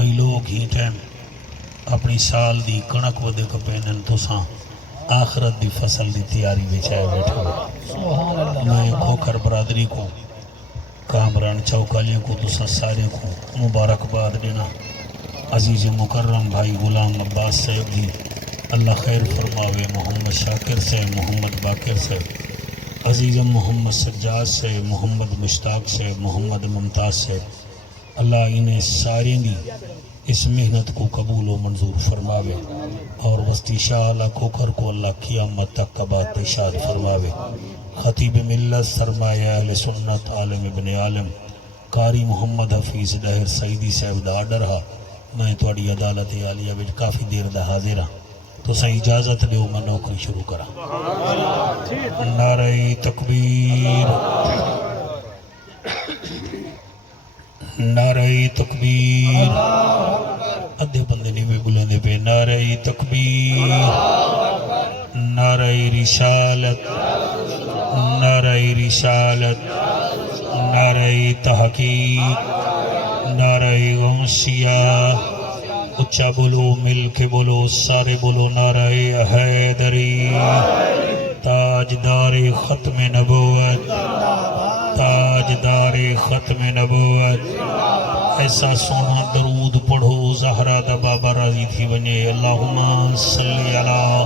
کئی لوگ ہی ٹائم اپنی سال دی کنک ودے کپینن تو ساں آخرت دی فصل دی تیاری بچائے بیٹھے ہوئے میں کھوکھر برادری کو کامران چوکالیوں کو تو سارے کو مبارکباد دینا عزیز مکرم بھائی غلام عباس صاحب جی اللہ خیر فرماوے محمد شاکر سے محمد باقر سے عزیز محمد سجاد سے محمد مشتاق سے محمد ممتاز سے اللہ انہیں سارے دی اس محنت کو قبول و منظور فرماوے اور وسطی شاہ اللہ کوکر کو اللہ قیامت تک کبات شاد فرماوے خطیب ملت سرمایہ اہل سنت عالم ابن عالم قاری محمد حفیظ دہر سعیدی صاحب دا آڈر ہا میں توڑی عدالت عالیہ بچ کافی دیر دا حاضر ہاں تو سا اجازت دیو میں نوکری شروع کرا نعرہ تکبیر نعرہ تکبیر ادھے بندے نہیں بھی بلیں دے پہ نعرہ تکبیر نعرہ رسالت نعرہ رسالت نعرہ تحقیق نعرہ غوثیہ اچھا بولو مل کے بولو سارے بولو نعرہ حیدری تاجدار ختم نبوت تاجدار ختم نبوت ایسا سونا درود پڑھو زہرہ دا بابا راضی تھی بنے اللہم صلی علی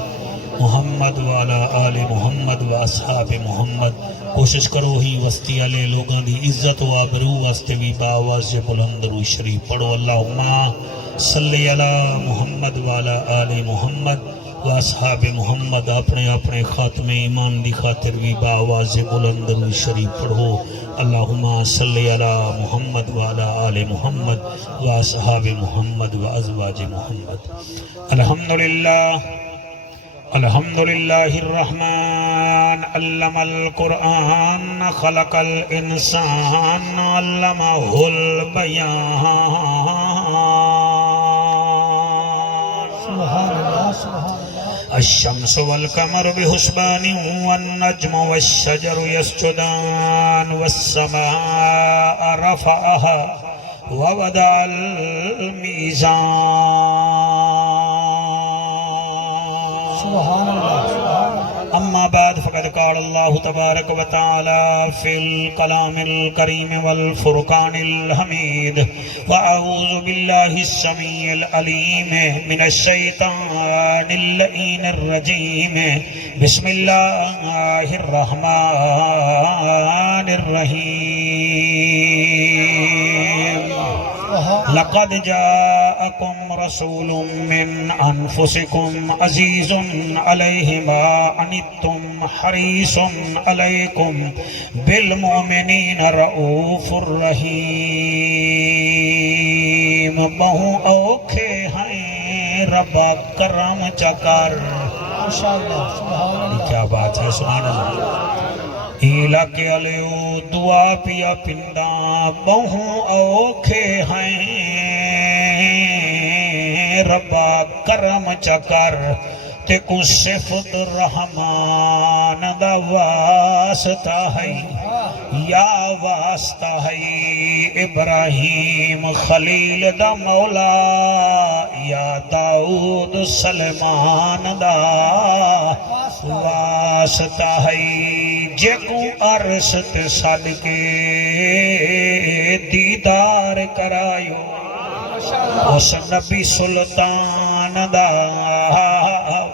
محمد والا آل محمد و اصحاب محمد کوشش کرو ہی وسطی علی لوگاں دی عزت و آبرو واسطے بھی باواز بلند رو شریف پڑھو اللہم صلی علی محمد والا آل محمد و اصحاب محمد اپنے اپنے خاتم ایمان دی خاطر بھی باواز بلند رو شریف پڑھو اللہم صلی علی محمد والا آل محمد و اصحاب محمد و ازواج محمد الحمدللہ الحمدللہ الرحمن علم القرآن خلق الانسان علمہ البیان الشمس والقمر بحسبان والنجم والشجر يسجدان والسماء رفعها ووضع الميزان سبحان الله أما بعد فقد قال الله تبارك وتعالى في الكلام الكريم والفرقان الحميد وأعوذ بالله السميع العليم من الشيطان اللعين الرجيم بسم الله الرحمن الرحيم لقد جاءكم رسول من أنفسكم عزيز عليه ما عنتم حريص عليكم بالمؤمنين رؤوف رحيم بہو اوکھے ہیں رب کرم چکر ماشاءاللہ کیا بات ہے سبحان اللہ علاقے علیو دعا پیا پنڈا بہو اوکھے ہیں ربا کرم چکر تے کو صفت رحمان دا واسطہ ہے یا واسطہ ہے ابراہیم خلیل دا مولا یا داؤد سلمان دا واسطہ ہے جے کو عرشت صدقے دیدار کرایو اس نبی سلطان دا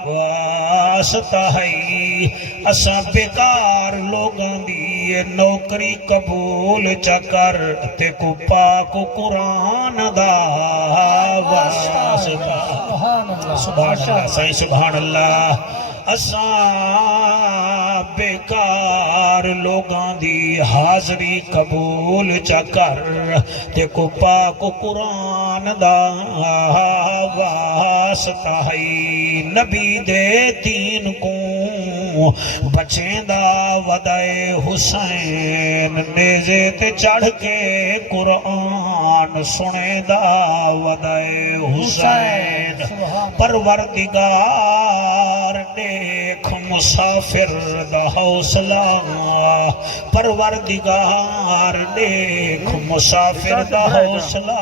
واسطہ ہے اساں بیکار لوگاں دی نوکری قبول چکر تے کو پاک قرآن دا واسطہ سبحان اللہ سائیں سبحان اللہ اساں بیکار لوگاں دی حاضری قبول چکر تے کو پاک قرآن دا واسطہ ہے نبی دے دین کو بچیں دا ودائے حسین نیزے تے چڑھ کے قرآن سنے دا ودائے حسین پروردگار دیکھ مسافر دا حوصلہ پروردگار دیکھ مسافر دا حوصلہ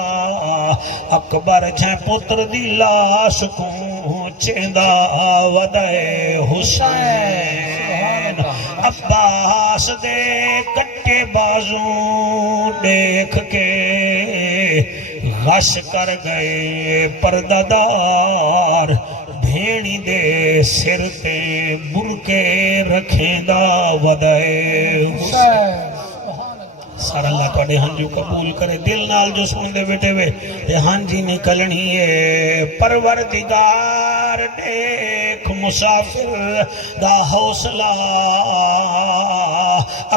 اکبر جھیں پتر دی لاش کو چیندہ ودائے حسین عباس دے کٹے بازوں دیکھ کے غش کر گئے پردادار بھیڑی دے سر تے برکے رکھیں دا ودائے حسین سارا اللہ توڑے ہنجو قبول کرے دل نال جو سن دے بیٹے وے تے ہنجی نکلنی ہے پروردگار دیکھ مسافر دا حوصلہ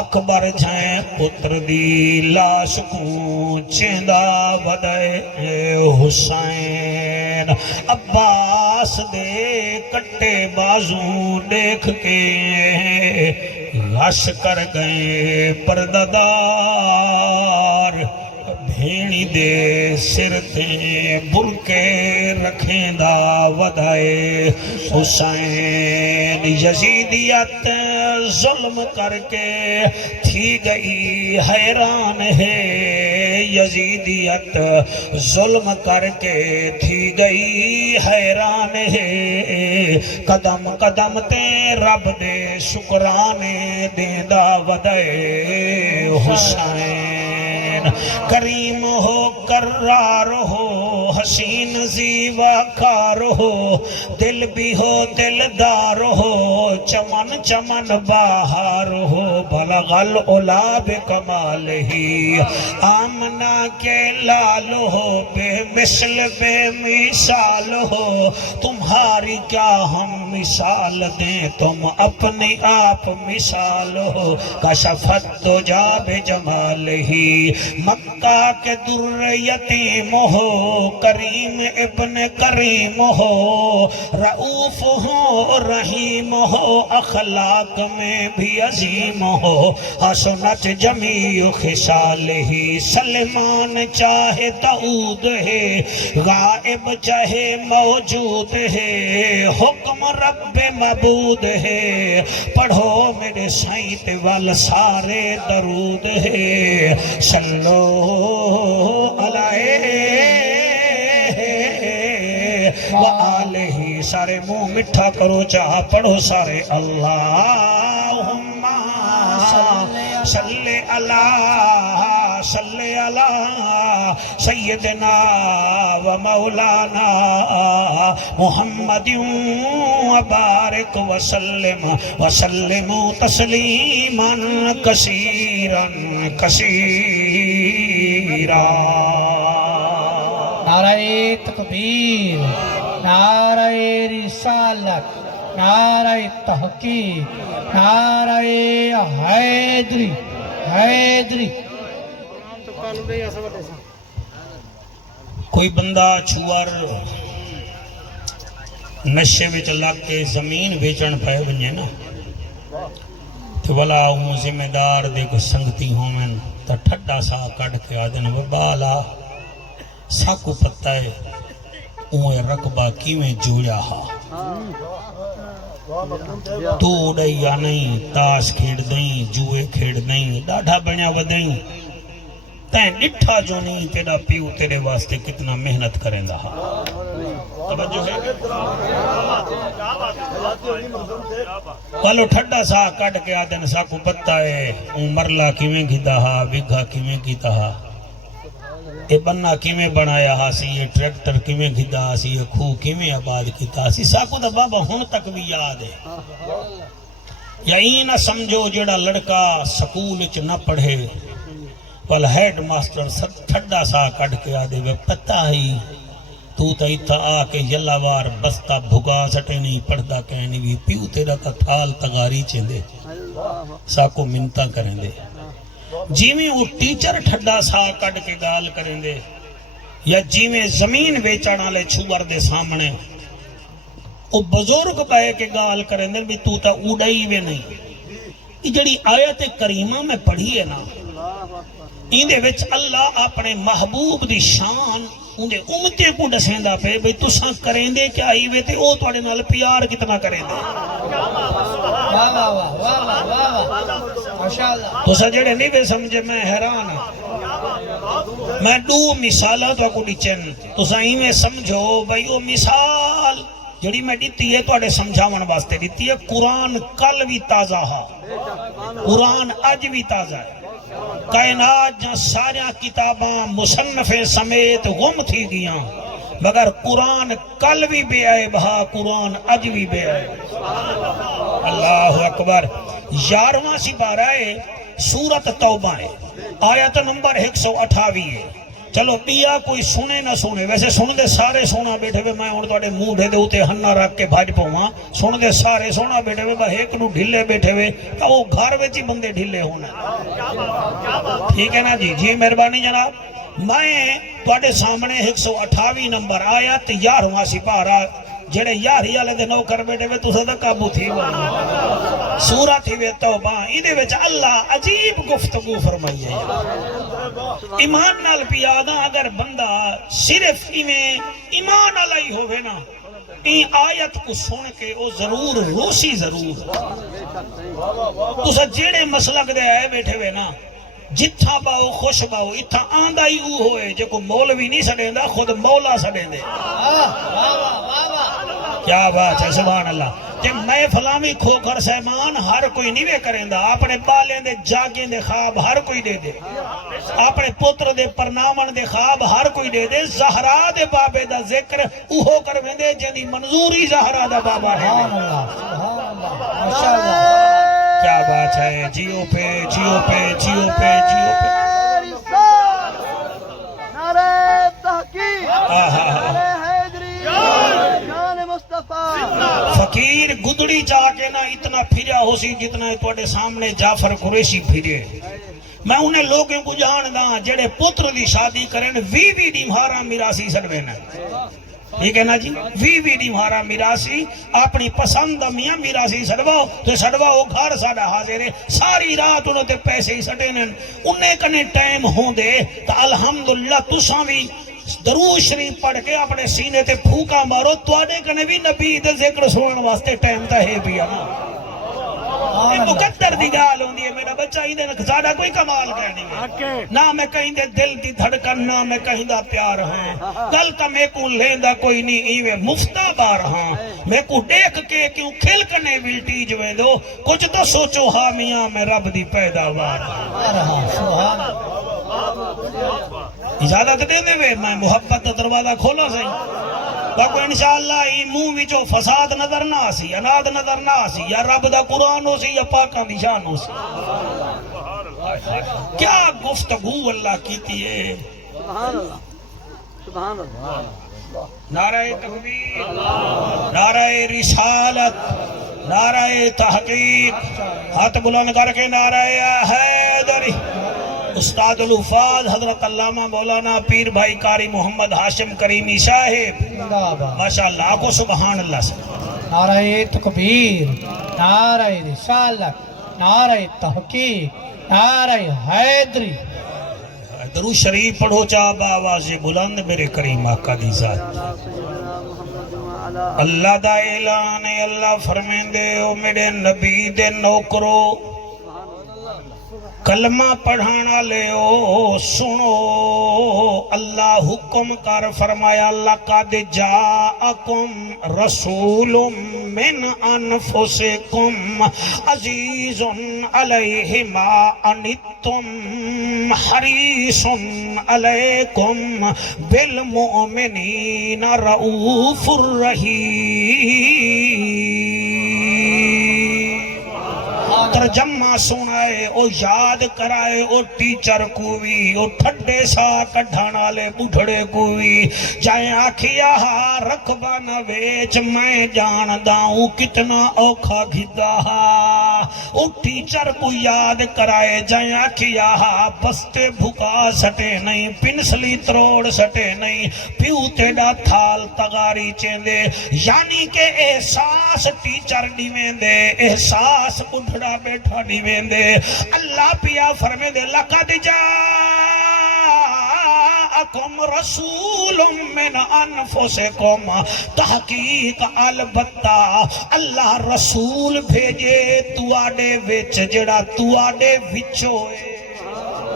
اکبر جھائیں پتر دی لاش کو چیندہ ودائے حسین عباس دے کٹے بازوں دیکھ کے غش کر گئے پردادار بھیڑی دے سر تے برکے رکھیں دا ودائے حسین یزیدیت ظلم کر کے تھی گئی حیران ہے یزیدیت ظلم کر کے تھی گئی حیران ہے قدم قدم تے رب دے شکرانے دیندہ ودائے حسین کریم ہو کرار ہو حسین زیوہ کار ہو دل بھی ہو دلدار ہو چمن چمن باہر ہو بلغ العلا بکمال ہی آمنہ کے لال ہو بے مثل بے مثال ہو تمہاری کیا ہم مثال دیں تم اپنی آپ مثال ہو کشفت دو جا بے جمال ہی مکہ کے در یتیم ہو کریم ابن کریم ہو رعوف ہو رحیم ہو اخلاق میں بھی عظیم ہو حسنت جمیع خصال ہی سلمان چاہے داؤد ہے غائب چاہے موجود ہے حکم رب معبود ہے پڑھو میرے سائنت وال سارے درود ہے صلو علیہ وآلہ سارے منہ مٹھا کرو چاہ پڑھو سارے اللہم صلی علی سیدنا و مولانا محمد وبارک وسلم تسلیما کثیرا کثیرا نعرہ تکبیر نعرہ رسالت نعرہ تحقیق نعرہ حیدری حیدری کوئی بندہ چھوار نشے وچ لگ کے زمین بیچن پے ونجے نا تو والا ہوں ذمہ دار دے کو سنگتی ہوں میں تا ٹھڈا سا کٹ کے آدن وبالا ساکو پتہ ہے اوہ رقبہ کیویں جوڑا ہا تو اڑائی یا نہیں تاش کھیڑ دیں جوئے کھیڑ دیں ڈاڑھا بنیا ودیں تین ڈٹھا جو نہیں تیرا پیو تیرے واسطے کتنا محنت کریں دا توجہ ہے والو ٹھڈا سا کٹ کے آدن سا کو پتہ ہے مرلا کیویں گھدا ہا بگھا کیویں کیتا ہا اے بننا کیویں بنایا ہا سی یہ ٹریکٹر کیویں گھدا ہا سی یہ کھو کیویں آباد کیتا سی سا کو دا بابا ہون تک بھی یاد ہے یا این سمجھو جڑا لڑکا سکول چ نہ پڑھے پل ہیڈ ماسٹر ٹھڈا سا کٹ کے آدے وہ پتہ ہی تو تا ایتھا آ کے یلاوار بستا بھگا سٹے نہیں پڑھدا کہنی بھی پیو تیرا تا تھال تغاری چیندے سا کو منتا کریں دے جیویں وہ ٹیچر ٹھڈا سا کٹ کے گال کریں دے یا جیویں زمین بیچانا لے چھوار دے سامنے وہ بزرگ بائے کے گال کریں دے بھی تو تا اوڑائی وے نہیں یہ جڑی آیت کریمہ میں پڑھی ہے نا اندے وچ اللہ اپنے محبوب دی شان انہیں امتے کو دسیندا پہ بھئی تساں کریں دے کیا ہی وے تے او تواڈے نال پیار کتنا کریں دے واہ واہ واہ واہ واہ واہ ماشاءاللہ تساں جڑے نہیں وے سمجھے میں حیران ہاں میں دو مثالاں تو کو ڈچن تساں ایویں سمجھو بھئی او مثال جڑی میں دیتی ہے تواڈے سمجھاون واسطے دیتی ہے قرآن کل بھی تازہ ہا قرآن اج بھی تازہ ہے کائنات جہاں ساریاں کتاباں مصنف سمیت غم تھی گیاں مگر قرآن کل بھی بے عیب ہا قرآن اج بھی بے عیب اللہ اکبر 11واں سپارہ ہے سورت توبہ ہے آیت نمبر 128 ہے چلو بیا کوئی سنے نہ سنے ویسے سن دے سارے سونا بیٹھے ہوئے میں ہوں توڑے منہ ڈھے دے ہوتے ہنہ رکھ کے بھاج پاؤں سن دے سارے سونا بیٹھے ہوئے بھائی ایک نو ڈھلے بیٹھے ہوئے تو وہ گھر وچ ہی بندے ڈھلے ہونا ٹھیک ہے نا جی جی مہربانی جناب میں توڑے سامنے 128 نمبر آیت 11واں سپارہ جڑے یاری والے دے نوکر بیٹھے ہوئے تساں دا قابو تھی سورت ہی توبہ ایدے وچ اللہ عجیب گفتگو فرمائی ہے ایمان نال پیادا اگر بندہ صرف ایمان علی ہوئے نا این آیت کو سن کے وہ ضرور روسی ضرور تسا جیڑے مسلک دے آئے بیٹھے ہوئے نا جتھا باؤ خوش باؤ اتھا آندہ ہی او ہوئے جو کو مولوی نہیں سڑیں دا خود مولا سڑیں دے کیا بات ہے سبحان اللہ کہ میں فلامی کھوکر سہمان ہر کوئی نہیں وے کریں دا اپنے بالیں دے جاگیں دے خواب ہر کوئی دے دے اپنے پتر دے پرنامن دے خواب ہر کوئی دے دے زہرا دے بابے دا ذکر اوہو کر ویندے جنی منظوری زہرا دا بابا ہے کیا بات ہے جیو پہ جیو پہ جیو پہ جیو پہ نعرہ تحقیق نعرہ حیدری جان مصطفیٰ فقیر گدڑی چاہ کے نا اتنا پھریا ہو سی جتنا توڑے سامنے جعفر قریشی پھرے میں انہیں لوگوں کو جان دا جڑے پتر دی شادی کریں وی دی مہارا میراسی سڑوینا ٹھیک ہے نا جی وی دی مہارا میراسی اپنی پسند میاں میراسی سڑواؤ تو سڑواؤ گھر ساڑا حاضر ہے ساری رات انہوں تے پیسے ہی سڑیں انہیں کنے ٹائم ہوں دے تو الحمدللہ تساں بھی درود شریف پڑھ کے اپنے سینے تے پھوکا مارو توڑے کنے بھی نبی دے ذکر سنن واسطے ٹائم تا ہے بھی نا مقدر دی گال ہوندی ہے میرا بچہ ہی دے زیادہ کوئی کمال کرنی ہے نہ میں کہیں دے دل دی دھڑکن نہ میں کہیں دا پیار ہاں کل تا میں کو لیندہ کوئی نہیں ایوے مفتہ بار ہاں میں کو دیکھ کے کیوں کھل کنے ویلٹی جویں دو کچھ تو سوچو ہاں میاں میں رب دی پیداوار اجازت دے دے وے میں محبت دروازہ کھولا سہی باقو انشاءاللہ ای منہ وچو فساد نظر نہ آسی اناد نظر نہ آسی یا رب دا قرآن ہو سی یا پاکاں دی شان ہو سی کیا گفتگو اللہ کیتی ہے سبحان اللہ سبحان اللہ نعرہ تکبیر نعرہ رسالت نعرہ تحقیق ہاتھ بلند کر کے نعرہ حیدری استاد الحفاظ حضرت علامہ مولانا پیر بھائی قاری محمد ہاشم کریمی صاحب ماشاءاللہ آگو سبحان اللہ سے نعرہ تکبیر نعرہ رسالت نعرہ تحقیق نعرہ حیدری درود شریف پڑھو چاہ باواز بلند میرے کریم آقا دی ذات اللہ دا اعلان ہے اللہ فرمین دے او میرے نبی دے نوکرو کلمہ پڑھانا لے او سنو اللہ حکم کر فرمایا لقد جاءکم رسول من انفسکم عزیز علیہ ما انتم حریص علیکم بالمؤمنین رؤوف الرحیم ترجمہ سنائے او یاد کرائے او ٹیچر کو بھی او ٹھڈے سا کڈھانا لے بڑھڑے کو بھی جائیں آکھیا ہا رکھبا نہ ویچ میں جان داؤں کتنا اوکھا گھدا ہا او ٹیچر کو یاد کرائے جائیں آکھیا ہا بستے بھکا سٹے نہیں پنسلی تروڑ سٹے نہیں پیو تیڑا تھال تغاری چیندے یعنی کہ احساس ٹیچر دیویں دے احساس بڑھڑا بیٹھا دیویں دے اللہ پیا فرمے دے لقد جاءکم جاءکم رسول من انفسکم، تحقیق البتہ اللہ رسول بھیجے تواڈے وچ جڑا تواڈے وچوں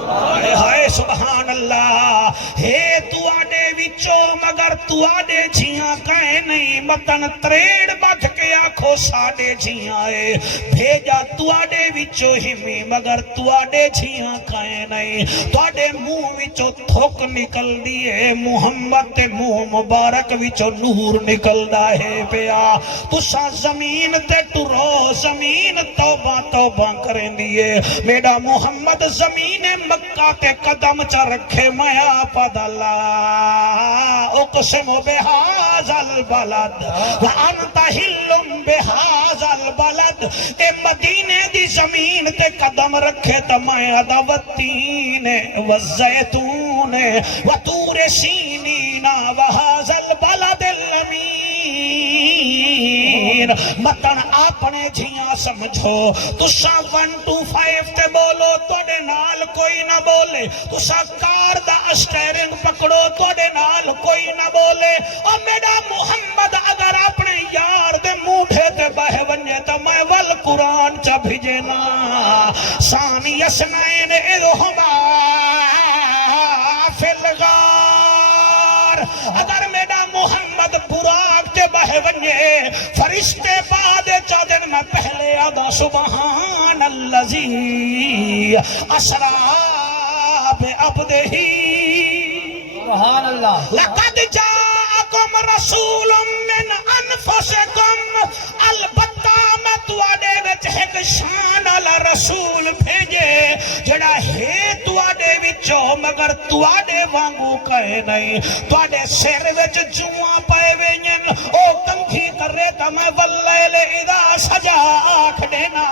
ہائے ہائے سبحان اللہ، ہے تواڈے وچوں مگر تواڈے جھیاں کہیں نہیں، متن تریڑ بدھ کے آکھو ساڈے جھیاں اے، بھیجا تواڈے وچوں ہمی مگر تواڈے جھیاں کہیں نہیں، تواڈے منہ وچوں تھوک نکل دیئے محمد تے منہ مبارک وچوں نور نکلدا ہے پیا، تساں زمین تے ٹرو، زمین توبہ توبہ کریں دیئے، میرا محمد زمین مکہ تے قدم چا رکھے میں آپد اللہ اقسم بہاذ البلد وانت حل بہاذ البلد، اے مدینے دی زمین تے قدم رکھے تا میں ادا والتین والزیتون وطور سینین وہاذ البلد الامین، متن اپنے جھیاں سمجھو، تساں 1 2 5 تے بولو توڑے نال کوئی نہ بولے، تساں کار دا اسٹیرنگ پکڑو توڑے نال کوئی نہ بولے، اور میرا محمد اگر اپنے یار دے موڈھے تے بہ ونجے تا میں والقرآن چا بھیجنا، ثانی اسنین اذہما فی الغار، اگر میرا محمد براق تے بہ ونجے فرشتے بعد چادن میں پہلے آدھا سبحان اللذی اسرا بعبدہ سبحان اللہ لقد جاءکم رسول من انفسکم، البتہ میں تواڈے وچ ایک شان والا رسول بھیجے جڑا ہے تواڈے وچوں مگر تواڈے وانگو کہے نہیں، تواڈے سر وچ جواں پائے ویñen او کنگھی کرے تا میں واللیل اذا سجا آکھ دینا،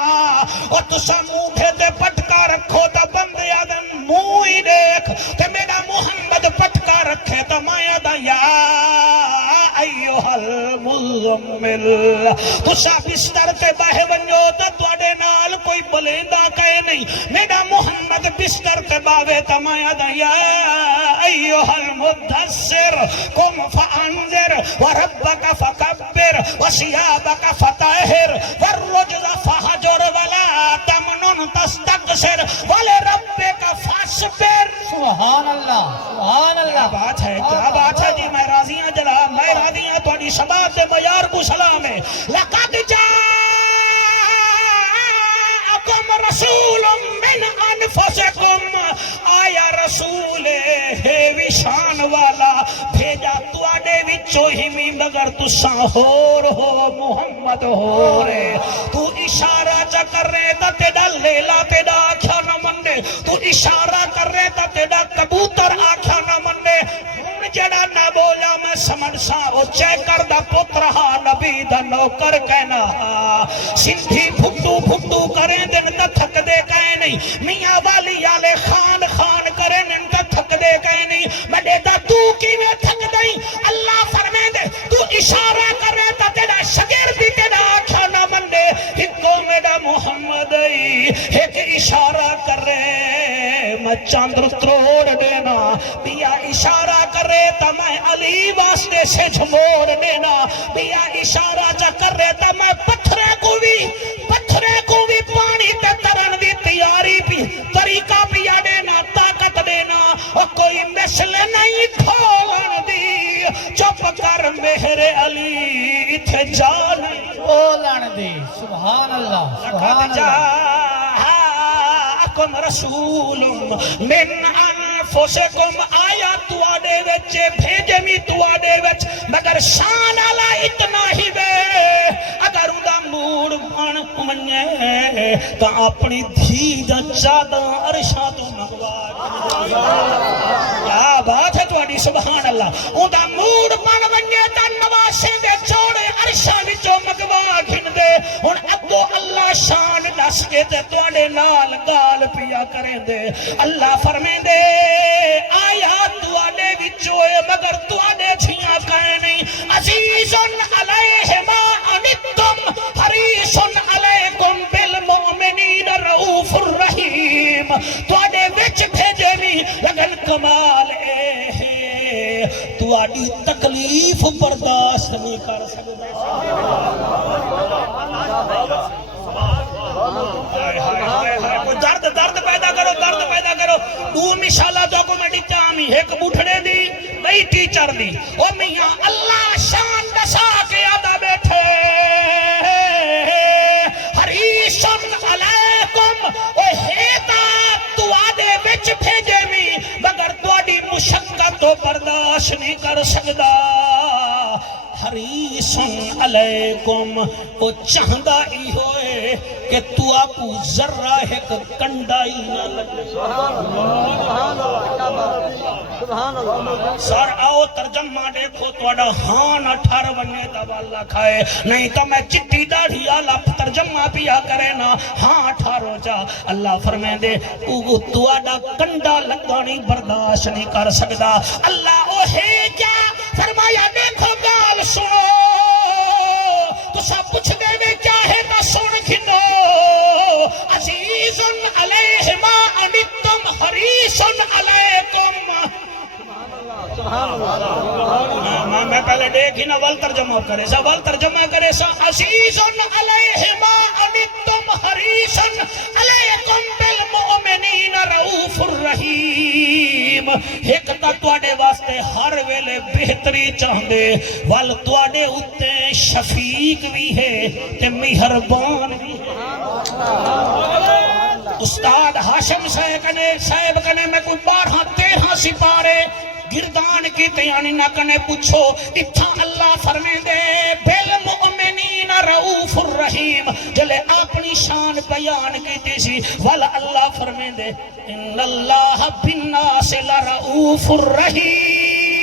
اور تسا موٹھے تے پٹکا رکھو تا بندے آدن منہ ہی دیکھ تے میرا محمد پٹکا رکھے تا میں آدھا یا ایوہ المزمل، تسا بستر تے باہے ونجو تا تواڈے نال کوئی بلیندہ کہے نہیں، میرا محمد بستر تے باوے تا میں آدھا یا ایوہ المدثر قم فانذر وربک فکبر وثیابک فطہر والرجز فہجر ولا تمنن تستکثر ولربک فاصبر، سبحان اللہ سبحان کیا اللہ بات ہے کیا بات ہے جی، میں راضی ہوں جناب، میں راضی ہوں تھوڑی سبات دے معیار کو سلام ہے، لقد جاءکم رسول من انفسکم، آیا رسول ہے وشان والا بھیجا تواڈے وچوں ہی می مگر تساں ہور ہو محمد ہو رے، تو اشارہ چا کر رہے تا تیڑا لیلا تیڑا آکھا نہ مننے، تو اشارہ کر رہے تا تیڑا کبوتر آکھا نہ مننے، جڑا نہ بولا میں سمجھ سا او چیکر دا پترہا نبی دا نوکر کہنا، سندھی بھٹو بھٹو کریں دن تا تھک دے کہیں نہیں، میاں والی آلے خان خان کریں دن تا تھک دے کہیں نہیں، میں دیتا تو کی میں تھک دیں، اللہ فرمے دے تو اشارہ کر رہے تا تیرا شگر بھی تیرا آکھا نہ من دے، ہکو میرا محمد ایک اشارہ کر رہے میں چاندر تروڑ دینا، بیا اشارہ کر رہے تا میں علی واسطے سے جھموڑ دینا، بیا اشارہ جا کر رہے تا میں پتھرے کو بھی پانی تے ترن دی تیاری بھی طریقہ بھی دینا، طاقت دینا، اور کوئی مثل نہیں کھولن دی، چپ کر میرے علی اتھے جان بولن دی، سبحان اللہ سبحان اللہ، جاءکم رسول من انفسکم، آیا تواڈے وچ بھیجے می تواڈے وچ مگر شان والا اتنا ہی وے، اگر اوندا موڑ بن منجے تا اپنی دھی دا چاداں عرشاں تو منگوا دے، کیا بات ہے تواڈی سبحان اللہ، اوندا موڑ بن ونجے تا نواسے دے چوڑے عرشاں وچوں منگوا گھن دے، ہن اگوں اللہ شان دس کے تے تواڈے نال گال پیا کریں دے، اللہ فرمے دے آیا تواڈے وچوں مگر تواڈے جھیاں کہیں نہیں، عزیز علیہ ما عنتم حریص علیکم بالمؤمنین رؤوف الرحیم، تواڈے وچ بھیجے بھی لگن کمال اے تواڈی تکلیف برداشت نہیں کر سکدا کوئی درد پیدا کرو دو مثالاں تو کو میں ڈٹا می ایک بوٹھڑے دی بئی ٹیچر دی او میاں اللہ شان دسا کے آدا بیٹھے حریص علیکم او ہیتا تو آدے وچ بھیجے می مگر تواڈی مشقت تو برداشت نہیں کر سکدا حریص علیکم او چاہندا ای ہوئے کہ تو آکو ذرہ ایک کنڈائی نہ لگے سر آؤ ترجمہ دیکھو تواڈا ہان 18 ونے دا والا کھائے نہیں تو میں چٹی داڑھی آلا ترجمہ پیا کرے نا ہاں 18 جا اللہ فرمائے دے تواڈا کنڈا لگانی برداشت نہیں کر سکدا اللہ او ہے کیا فرمایا دیکھو گال سنو تو سب پوچھ دے میں کیا ہے تا سن کھنو عزیز علیہ ما انتم حریص علیکم میں پہلے دیکھی نا ول ترجمہ کرے سا عزیز علیہ ما انتم حریص علیکم بالمؤمنین رؤوف الرحیم ایک تا تواڈے واسطے ہر ویلے بہتری چاہندے ول تواڈے اُتے شفیق بھی ہے تے مہربان بھی ہے استاد ہاشم صاحب کنے میں کوئی 12-13 سپارے گردان کی تیانی نہ کنے پوچھو اتھا اللہ فرمے دے بالمؤمنین رؤوف الرحیم جلے اپنی شان بیان کی تیسی والا اللہ فرمے دے ان اللہ بالناس لرؤوف الرحیم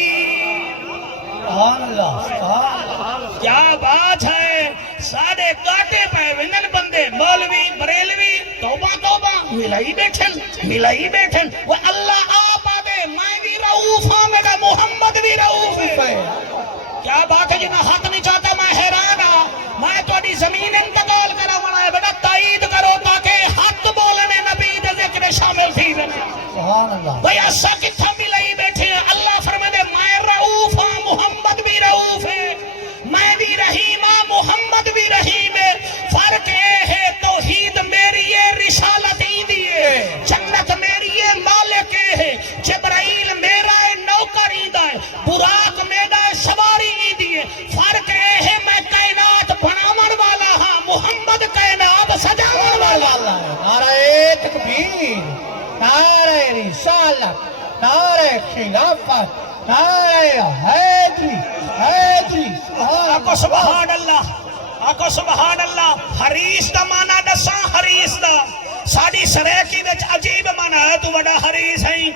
سبحان اللہ کیا بات ہے سارے گاٹے پہ ونن بندے مولوی بریلوی توبہ ملائی بیٹھن وہ اللہ آپ آدے میں بھی رؤوف ہاں میرا محمد بھی رؤوف ہے کیا بات ہے جنہا حق نہیں چاہتا میں حیران ہاں میں تو اڈی زمین انتقال کرا منا ہے بیٹا تائید کرو تاکہ حق بولنے نبی دے ذکر شامل تھی سبحان اللہ بھئی ایسا کتھا ملائی بیٹھے ہیں اللہ فرمائے دے میں رؤوف ہاں محمد بھی رؤوف ہے میں بھی رحیم ہاں محمد بھی رحیم ہے فرق یہ ہے توحید میری ہے رسالت ہی دیئے جنت میری ہے مالک ہے جبرائیل میرا ہے نوکر ہی دا ہے براق میرا ہے سواری ہی دیئے فرق یہ ہے میں کائنات بناون والا ہاں محمد کائنات سجاون والا نعرہ تکبیر نعرہ رسالت نعرہ خلافت نعرہ حیدری آقا سبحان اللہ حریص دا مانا دساں حریص دا ساڑی سریکی وچ عجیب مانا ہے تو وڈا حریص ہیں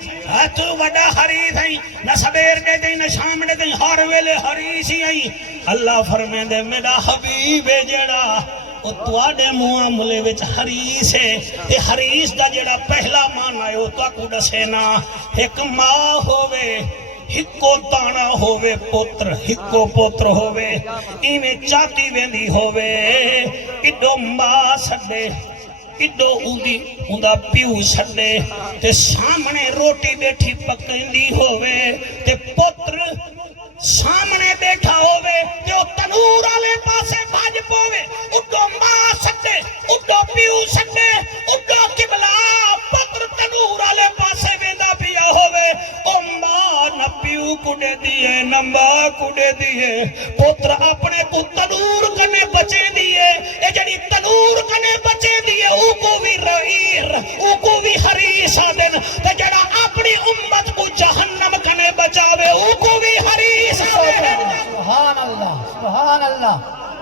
نہ سبیر دے دیں نہ شام دے دیں ہر ویلے حریص ہی ہیں اللہ فرمائے دے میرا حبیب جڑا او تواڈے معاملے وچ حریص ہے تے حریص دا جڑا پہلا مانا ہے او تاکو دسے نا ایک ماں ہووے ہکو تانا ہووے پوتر ہکو پوتر ہووے ایویں چاتی ویندی ہووے اڈو ماں سڈے اڈو اوندا پیو سڈے تے سامنے روٹی بیٹھی پکندی ہووے تے پوتر سامنے بیٹھا ہووے تے او تنور والے پاسے بھج پوے اڈو ماں سڈے اڈو پیو سڈے اڈو قبلہ پتر تنور والے پاسے ویندا پیا ہووے او ماں نہ پیو کڈے دیے نہ ماں کڈے دیے پتر اپنے کو تنور کنے بچے دیے اے جڑی تنور کنے بچے دیے او کو بھی رعیر او کو بھی حریص آدن تے جڑا اپنی امت کو جہنم کنے بچاوے او کو بھی حریص آدن سبحان اللہ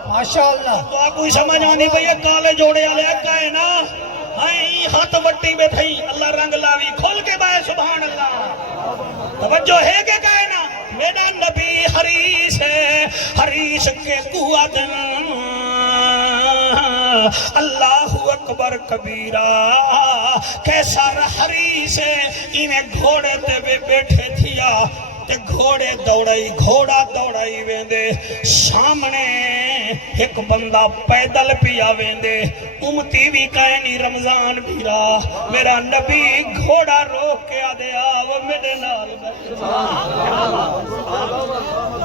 ماشاءاللہ تو کوئی سمجھ آنی بھئی کالے جوڑے والے اکا ہے نا ہائیں ہاتھ وٹی بیٹھئی اللہ رنگ لاوی کھول کے بائے سبحان اللہ توجہ ہے کہ کہے نا میرا نبی حریص ہے حریص کے قوت اللہ اکبر کبیرہ کیسا حریص ہے انہیں گھوڑے تے بیٹھے تھیا تے گھوڑے دوڑائی گھوڑا دوڑائی ویندے سامنے ایک بندہ پیدل پیا ویندے امتی بھی کہنی رمضان بھیرا میرا نبی گھوڑا روک کے آدھے آو میرے نال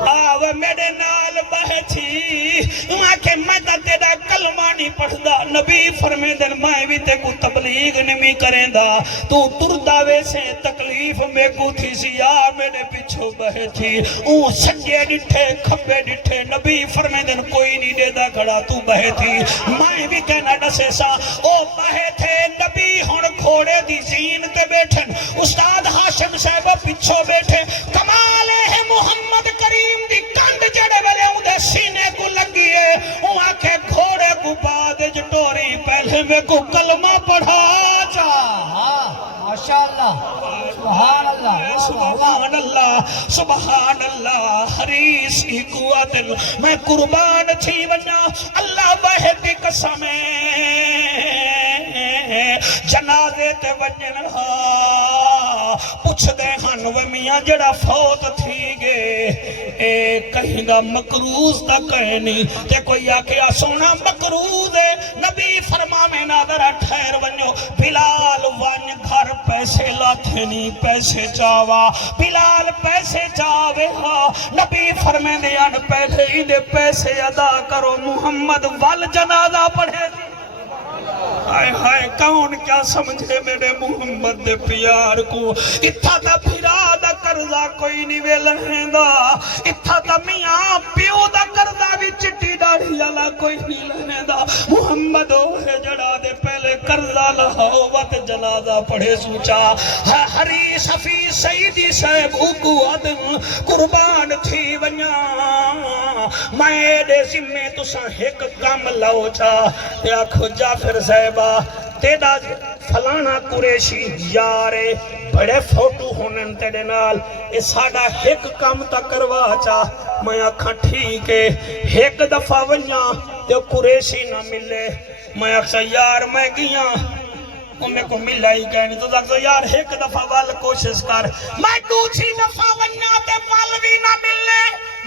آو میرے نال بہچی آنکھیں میں تا تیرا کلمہ نہیں پڑھ دا نبی فرمے دن میں بھی تے کو تبلیغ نہیں کریں دا تو تردہ ویسے تکلیف میں کو تھی سیار میرے پیچھو بہچی اون سجے ڈٹھے کھبے ڈٹھے نبی فرمے دن کوئی نہیں دے دا کھڑا تو بہے تھی میں بھی کہنا ڈسے سا او بہے تھے نبی ہون کھوڑے دی زین تے بیٹھن استاد ہاشم صاحبہ پیچھو بیٹھے کمال ہے محمد کریم دی کند جڑے والے ہوں دے سینے کو لگی ہے وہ آنکھیں گھوڑے کو بعد جٹوری پہلے میں کو کلمہ پڑھا جا ماشاءاللہ سبحان اللہ سبحان اللہ سبحان اللہ حریص ہی قوت میں قربان تھی ونیا اللہ واحد کی قسمیں جنازے تے ونجن پوچھ دے ہن و میاں جڑا فوت تھی گے اے کہیں گا مکروز تا کہنی تے کوئی آکیا سونا مکروز ہے نبی فرما میں نادرہ ٹھہر ونجو بلال ون گھر پیسے لاتے نہیں پیسے چاوا بلال پیسے چاوے ہاں نبی فرمے دیان پہلے ہی دے پیسے ادا کرو محمد وال جنازہ پڑھے ہائے ہائے کون کیا سمجھے میرے محمد دے پیار کو اتھا تا پھرا دا قرضہ کوئی نہیں وے لہندا اتھا تا میاں پیو دا قرضہ بھی چٹی داڑھی اللہ کوئی نہیں لہندا محمد ہوئے جڑا دے پہلے قرضہ لہو وقت جنازہ پڑھے سوچا حریص حفیظ سیدی صاحب کو عدم قربان تھی ونیا میں دے ذمے تساں ایک کام لو چا یا کھو جعفر صاحبہ تیدا فلانا قریشی یارے بڑے فوٹو ہونن تیرے نال اے ساڑا ایک کام تا کروا چا میں آکھاں ٹھیک ہے ایک دفعہ ونیا تے قریشی نہ ملے میں آکھاں یار میں گیاں میں کو ملا ہی کہنی تو دکھتا یار ایک دفعہ وال کوشش کر میں دوسری دفعہ ونیا تے وال بھی نہ ملے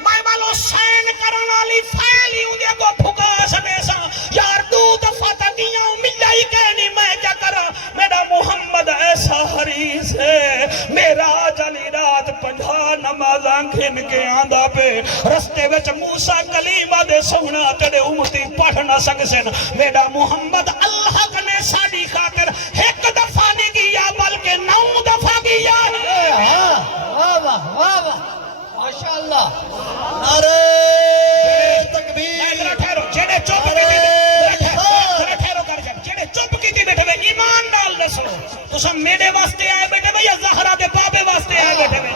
میں والو سین کرنا لی فیلی ہوں دے کو پھکا سنے سا یار دو دفعہ تا گیا ہوں ملا ہی کہنی میں کیا کرا میرا محمد ایسا حریص ہے میرا جلی رات 50 نمازاں گھن کے آندھا پہ رستے وچ موسیٰ کلیمہ دے سونا تیرے امتی پڑھ نہ سکسن میرا محمد اللہ کنے ساڑی خاطر ایک دفعہ نہیں گیا بلکہ 9 دفعہ گیا ہے واہ واہ واہ واہ ماشاءاللہ نعرہ تکبیر ٹھہرو جڑے چپ کی تھی بیٹھے ہوئے ایمان ڈال دسو تو سب میرے واسطے آئے بیٹھے ہوئے یا زہرہ دے بابے واسطے آئے بیٹھے ہوئے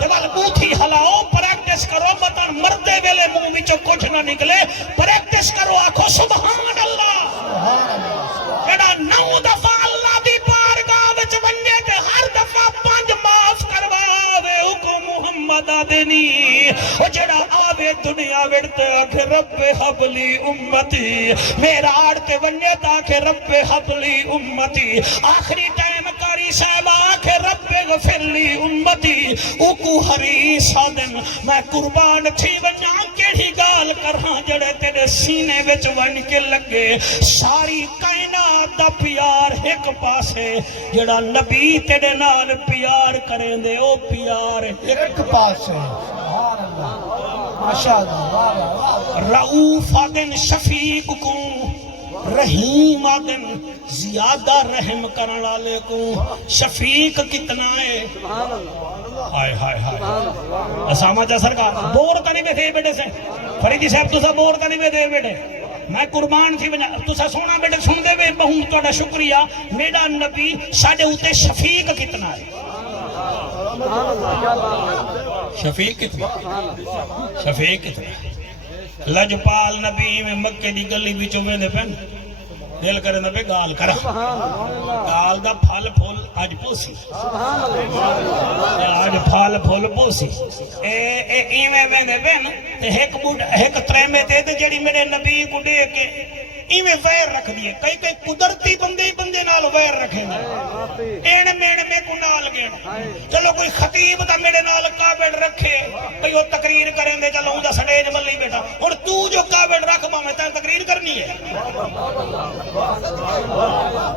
جب بوتھی ہلاؤ پریکٹس کرو مطان مردے ویلے منہ وچوں کچھ نہ نکلے پریکٹس کرو آکھو سبحان اللہ جڑا 9 دفعہ اللہ دی بارگاہ وچ ونجے تے ہر دفعہ 5 معاف کرواوے حکم محمد آدنی او جڑا آوے دنیا وڑتے آکھے رب حبلی امتی میرا آڑتے ونجے تاکھے رب حبلی امتی آخری ٹائم کاری صاحب آکھے رب غفر لی امتی اوکو حریص آدن میں قربان تھی ونجا کیڑی گال کرہاں جڑے تیرے سینے وچ ون کے لگے ساری کائنات دا پیار ایک پاسے جڑا نبی تیرے نال پیار کریں دے او پیار ایک پاس ہے سبحان اللہ ماشاءاللہ رعوف آدن شفیق کو رحیم آدن زیادہ رحم کرن والے کو شفیق کتنا ہے ہائے ہائے ہائے اسامہ جا سرکار بور کا نہیں بیٹھے بیٹے سے فریدی صاحب تو سا بور کا نہیں بیٹھے بیٹے میں قربان تھی بنا تو سا سونا بیٹے سن دے بے بہن توڑا شکریہ میرا نبی ساڑھے ہوتے شفیق کتنا ہے شفیق کتنا شفیق کتنا لجپال نبی میں مکے دی گلی بھی چوبے دے پہن دل کرے نبی گال کرا گال دا پھل پھول آج پوسی آج پھل پھول پوسی ایمیں میں دے پہن ایک تریمے دے دے جڑی میرے نبی کو دے کے ایویں ویر رکھ دیے کئی کئی قدرتی بندے ہی بندے نال ویر رکھے نا این میڑ میں کو نال گئے چلو کوئی خطیب دا میرے نال کابڑ رکھے کئی وہ تقریر کریں دے چلو ہوں دا سٹیج ملی بیٹا اور تو جو کابڑ رکھ میں تین تقریر کرنی ہے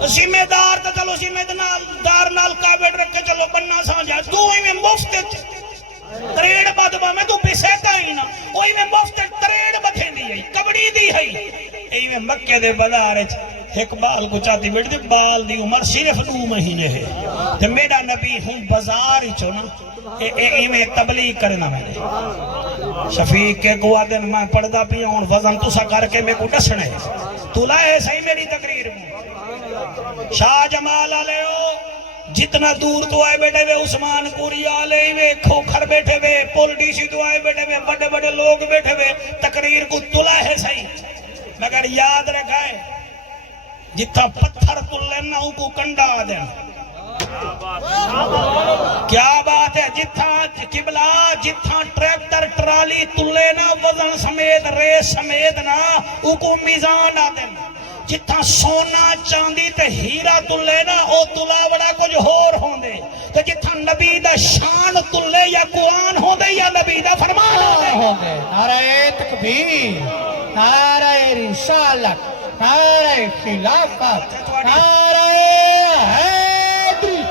ذمہ دار تا چلو ذمہ دار نال کابڑ رکھے چلو بننا سانجا تو ایویں مفت تریڑ بدبا میں تو پیسیتا ہی نا اوہی میں مفت تریڑ بدھیں دی ہے کبڑی دی ہے ایویں میں مکہ دے بدارے ایک بال کو چاہتی بیٹھ دے بال دی عمر صرف 2 مہینے ہے تو میرا نبی ہوں بازار ہی چونا ایویں تبلیغ کرنا میں نے شفیق کے گوا دن میں پڑھدا پیا ہوں وزن تو سا کر کے میں کو ڈسنے تو لائے صحیح میری تقریر میں شاہ جمال علیہ جتنا دور تو آئے بیٹھے وے عثمان پوری آلے وے کھوکھر بیٹھے وے پول ڈی سی تو آئے بیٹھے وے بڑے بڑے لوگ بیٹھے وے تقریر کو تلا ہے صحیح مگر یاد رکھائے جتنا پتھر تل لینا ہوں کو کنڈا دیں کیا بات ہے جتنا قبلہ جتنا ٹریکٹر ٹرالی تل لینا وزن سمیت ریس سمیت نا ہوں کو میزان آ دیں جتنا سونا چاندی تے ہیرا تلے نا او تلا بڑا کچھ ہور ہوں دے تو جتنا نبی دا شان تلے یا قرآن ہوں دے یا نبی دا فرمان ہوں دے نعرہ تکبیر نعرہ رسالت نعرہ خلافت نعرہ حیدری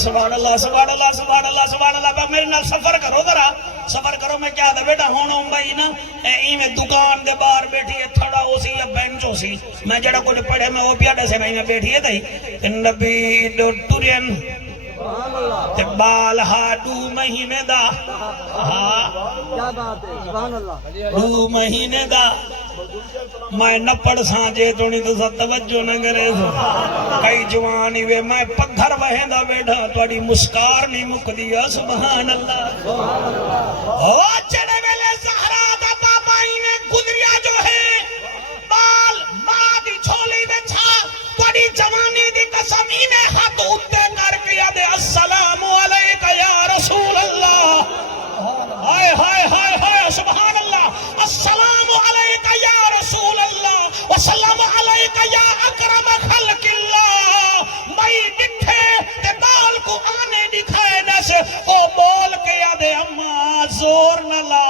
سبحان اللہ سبحان اللہ سبحان اللہ سبحان اللہ میرے نال سفر کرو ذرا سفر کرو میں کیا دا بیٹا ہونا ہوں بھائی نا ایمیں دکان دے باہر بیٹھی ہے تھڑا ہو سی یا بینچ ہو سی میں جڑا کچھ پڑھے میں وہ پیاڈا سے میں بیٹھی ہے دائی نبی دو ٹورین تے بال ہا 2 مہینے دا کیا بات ہے سبحان اللہ 2 مہینے دا میں نہ پڑھ سانجے تو نہیں تو سب توجہ نہ کرے سو کئی جوانی وے میں پتھر وہیں دا بیٹھا توڑی مسکار نہیں مک دیا سبحان اللہ او چڑے ویلے زہرا دا بابا ہی میں گزریا جو ہے بال ماں دی چھولی میں چھا توڑی جوانی دی قسم ہی میں ہاتھ اٹھتے کر کیا دے السلام علیکہ یا رسول اللہ ہائے ہائے ہائے ہائے سبحان اللہ السلام علیکہ یا رسول اللہ وسلام علیکہ یا اکرم خلق اللہ مئی ڈٹھے تے بال کو آنے دکھائے نسے او بول کے یادے اماں زور نہ لا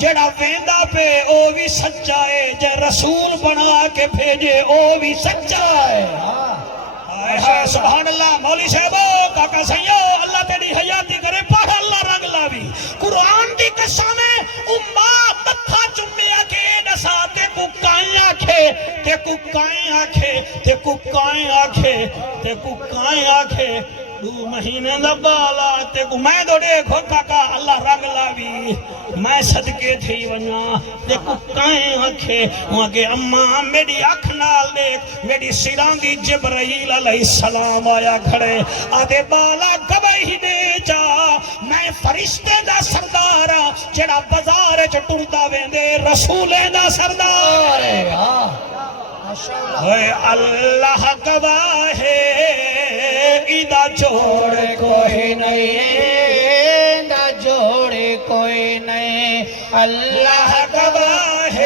جڑا ویندہ پہ او بھی سچا ہے جے رسول بنا کے بھیجے او بھی سچا ہے سبحان اللہ مولی صاحبو کاکا سیو اللہ تیری حیاتی کرے پڑھ اللہ رنگ لاوی قرآن دی قسم اماں متھا چمیا کے نسا تے کو کائیں آکھے تے کو کائیں آکھے تے کو کائیں آکھے تے کو کائیں آکھے 2 مہینے دا بالا تے کو میں دو دیکھو کاکا اللہ رنگ لاوی میں صدقے تھی ونیا تے کو کائیں آکھے وہاں کے اماں میری اکھ نال دیکھ میری سران دی جبرائیل علیہ السلام آیا کھڑے آدھے بالا گواہی دے جا میں فرشتے دا سردارا جڑا بازار چٹوڑتا ویندے رسولے دا سردار اے اللہ گواہ ایدہ جوڑ کوئی نہیں نہ جوڑے کوئی نہیں اللہ گواہ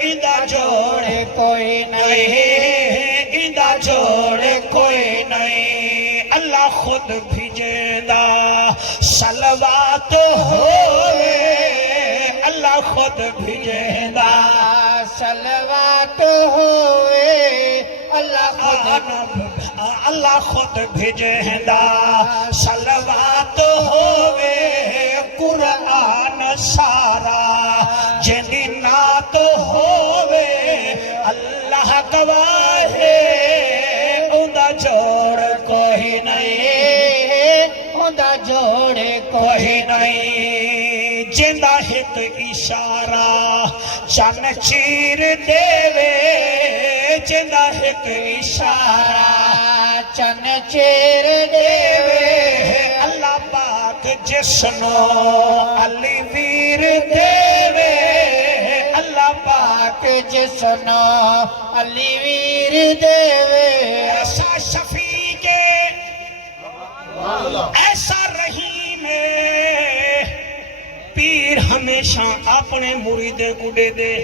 ایدہ جوڑ کوئی نہیں ایدہ جوڑ کوئی نہیں اللہ خود بھیجیندہ صلوات ہوئے اللہ خود بھیجیندہ صلوات ہوئے اللہ خود بھیجیندہ صلوات ہوئے قرآن سارا جنی نات ہوئے اللہ گواہ اندہ جوڑ کوئی نہیں اندہ جوڑ کوئی نہیں جندہ ایک اشارہ چن چیر دیوے جندہ ایک اشارہ چن چیر دیوے اللہ پاک جسنو علی ویر دیوے اللہ پاک جسنو علی ویر دیوے ایسا شفیق ایسا رحیم پیر ہمیشہ اپنے مریدیں کو دے دے،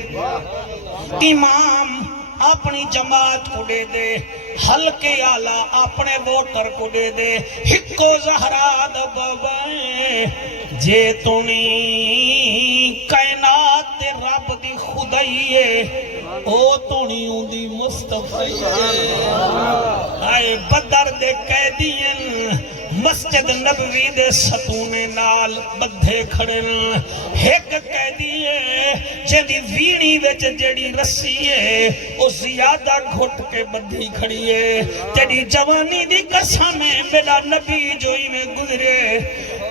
امام اپنی جماعت کو دے دے، حلقے آلہ اپنے ووٹر کو دے دے، ہکو زہرا دبوائیں جے تونی کائنات دے رب دی خدائیے او تونی دی مصطفی آئے بدر دے قیدین مسجد نبوی دے ستونے نال بدھے کھڑن، ایک قیدیے جیدی وینی وچ جیڑی رسی ہے او زیادہ گھٹ کے بدھی کھڑی ہے، تیری جوانی دی قسم میں میرا نبی جو ہی میں گزرے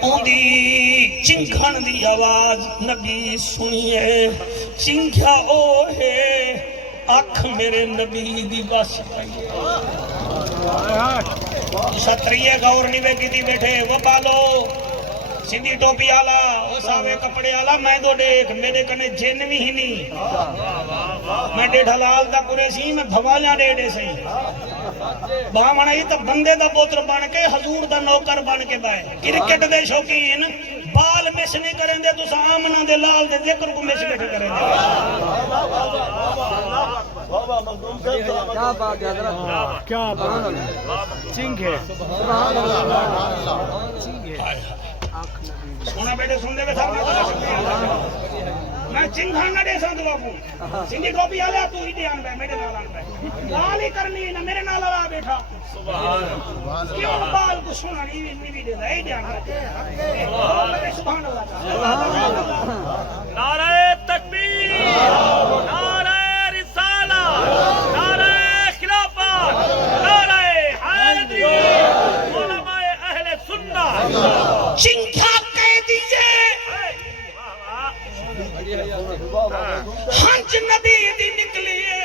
اون دی چنکھن دی آواز نبی سنیے، چنکھا او ہے آنکھ میرے نبی دی بس ستریے گور نیوے کی دی بیٹھے وہ پالو سندھی ٹوپی آلا وہ ساوے کپڑے آلا میں دو دیکھ میرے کنے جن بھی ہی نہیں میں ڈیڑھ حلال دا کرے سی میں بھوالیاں ڈیڑے سی باہمانا ہی تو بندے دا پوتر بان کے حضور دا نوکر بان کے بائے کرکٹ دے شوقین بال مش نہیں کریں دے تو سامنا دے لال دے ذکر کو مش بیٹھے کریں دے کیا بات ہے حضرت، کیا بات ہے، چنگ ہے سونا بیٹے سن دے بے سامنے میں چنگھان نہ دے سن دعا کو سندھی ٹوپی آلیا تو ہی دے آن بے میرے نال آن بے گال ہی کرنی نہ میرے نال آ بیٹھا کیوں بال کو سونا نہیں بھی دے دا ہی دے آن بے سبحان اللہ نعرہ تکبیر، نعرہ رسالہ، نعرہ خلافت، نعرہ حیدری، علماء اہل سنت چنگھا کہہ دیجئے ہنچ نبی دی نکلیے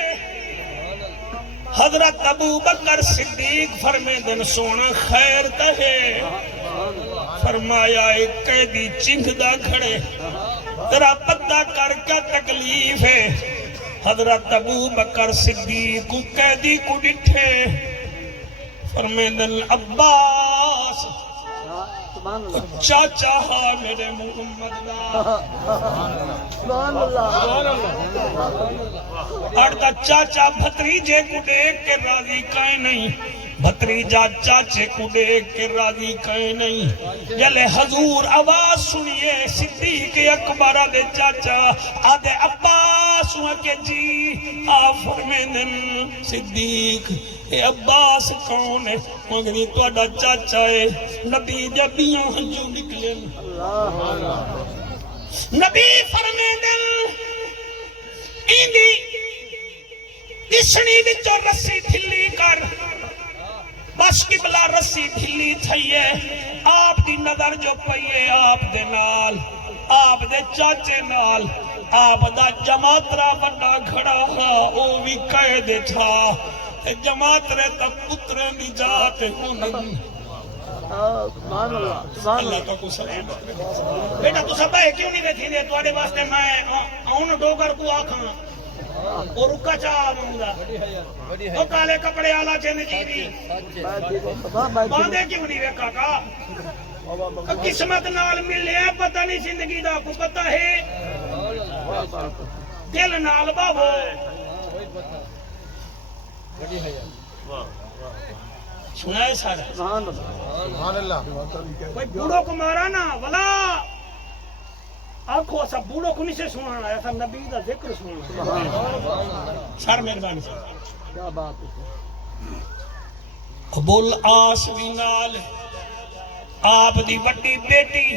حضرت ابو بکر صدیق فرمے دن سونا خیر تہے فرمایا ایک قیدی چنگھدا کھڑے تیرا پتہ کر کیا تکلیف ہے حضرت ابو بکر صدیق کو قیدی کو ڈٹھے فرمے دن عباس چاچا ہاں میرے محمد دا سبحان اللہ اڑتا چاچا بھتریجے کو دیکھ کے راضی کہیں نہیں بھتریجا چاچے کو دیکھ کے راضی کہیں نہیں یلے حضور آواز سنیے صدیق اکبر دے چاچا آدھے عباس ہوا کہ جی آفر میں دن صدیق اے عباس کون ہے مگری تو اڈا چاچا ہے نبی جبیوں ہنجو نکلے نبی فرمے دن ایندی اسنی بچو رسی ڈھلی کر بس قبلہ رسی ڈھلی تھئیے آپ دی نظر جو پئیے آپ دے نال آپ دے چاچے نال آپ دا جماعترہ بڑا کھڑا او بھی قید تھا جماعترے تک پترے دی جاتے ہوں سبحان اللہ سبحان اللہ اللہ کا کو سلام بیٹا تو سب ہے کیوں نہیں بیٹھی دے تو آڑے واسطے میں آؤن ڈوگر کو آکھاں اور رکا چاہ مونگا اور کالے کپڑے آلہ چینے جی بھی باندھے کیوں نہیں وے کاکا قسمت نال ملے ہیں پتہ نہیں زندگی دا کو پتہ ہے دل نال باو سنائے سارا سبحان اللہ کوئی بوڑھوں کو مارا نا ولا آنکھوں سب بوڑھوں کو نہیں سے سنانا ہے ایسا نبی دا ذکر سنانا سار مہربانی سے کیا بات ہے قبول آس بھی نال آپ دی بڑی بیٹی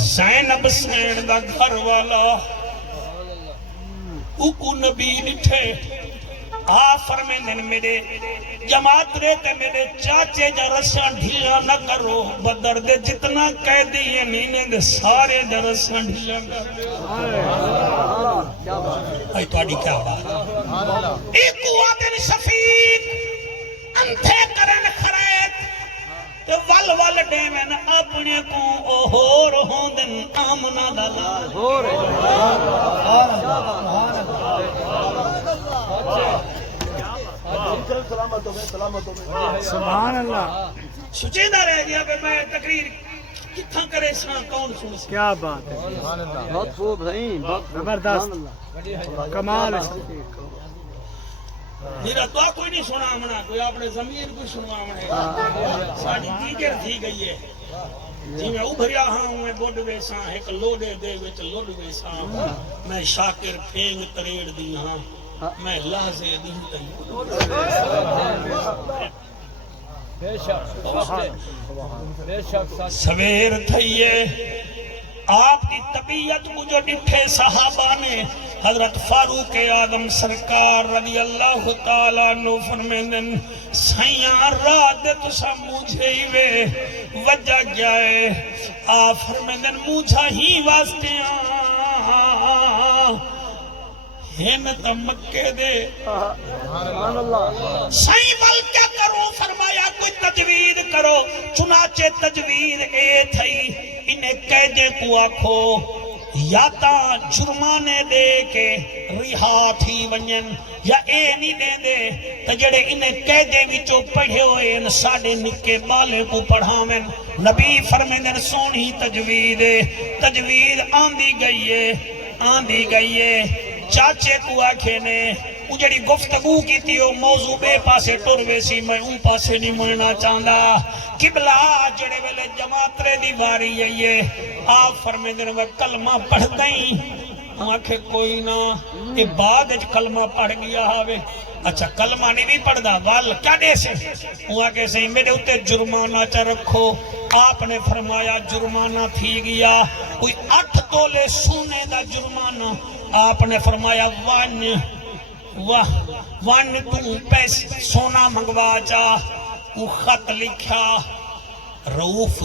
زینب سین دا گھر والا اوکو نبی نٹھے آپ فرمین میرے جماعت رہتے میرے چاچے جا رسان ڈھیلا نہ کرو بدر دے جتنا قیدی ہیں نینے دے سارے جا رسان ڈھیلا کرو آئی توڑی کیا بات ایکو آدن شفیق انتھے کرن خرائط تو ول ول ڈیمن اپنے کو اوہور ہوندن آمنا دادا سبحان اللہ سچیدہ رہ گیا کہ میں تقریر کتھاں کرے ساں کون سن سی کیا بات ہے بہت خوب صحیح زبردست کمال ہے میرا دعا کوئی نہیں سنا منا کوئی اپنے ضمیر کوئی سنوا منے ساڈی جیگر تھی گئی ہے جی میں ابھریا ہاں میں بوڈ ویساں ایک لوڈے دے وچ لوڈ ویساں میں شاکر پھینگ تریڑ دی ہاں میں لازے دی بے شک سویر تھئیے آپ کی طبیعت کو جو ڈٹھے صحابہ نے حضرت فاروق اعظم سرکار رضی اللہ تعالیٰ عنہ فرمیندن سیاں رات تسا مجھے ہی وے وجہ کیا ہے آپ فرمیندن مجھا ہی واسطے ہن تا مکے دے سائیں ول کیا کرو فرمایا کوئی تجوید کرو چنانچہ تجوید اے تھئی انہیں قیدے کو آکھو یا تا جرمانے دے کے رہا تھی ونین یا اے نہیں دے دے تا جڑے انہیں قیدے وچوں پڑھے ہوئے ان ساڑے نکے بالے کو پڑھامن نبی فرمیندن سونی تجوید آندی گئی ہے چاچے کو آکھے نے اجڑی گفتگو کی تھی وہ موضوع بے پاسے ٹروے سی میں ان پاسے نہیں مڑنا چاہتا قبلہ جڑے ویلے جماعترے دی واری ہے یہ آپ فرمیندن وہ کلمہ پڑھ گئیں آنکھے کوئی نہ یہ بعد کلمہ پڑھ گیا ہوئے اچھا کلمہ نہیں بھی پڑھ دا وال کیا دے سے وہاں کے سہیں میرے ہوتے جرمانہ چا رکھو آپ نے فرمایا جرمانہ تھی گیا کوئی 8 تولے سونے دا جرمانہ آپ نے فرمایا وان تو پیسے سونا منگوا جا وہ خط لکھا رؤوف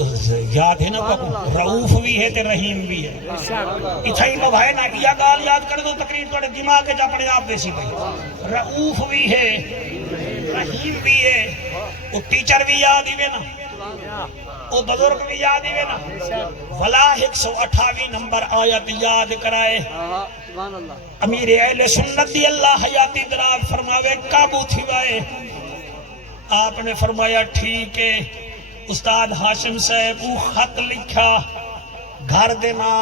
یاد ہے نا رؤوف بھی ہے تے رحیم بھی ہے اتھائی لو بھائی نا یہ گال یاد کر دو تقریر توڑے دماغ کے جا پڑے آپ دیسی بھائی رؤوف بھی ہے رحیم بھی ہے وہ ٹیچر بھی یاد ہی نا وہ بزرگ بھی یاد ہی نا ولا 128 نمبر آیت یاد کرائے امیر اہل سنت دی اللہ حیاتی دراز فرماوے قابو تھی وائے آپ نے فرمایا ٹھیک ہے استاد ہاشم صاحب وہ خط لکھا گھر دینا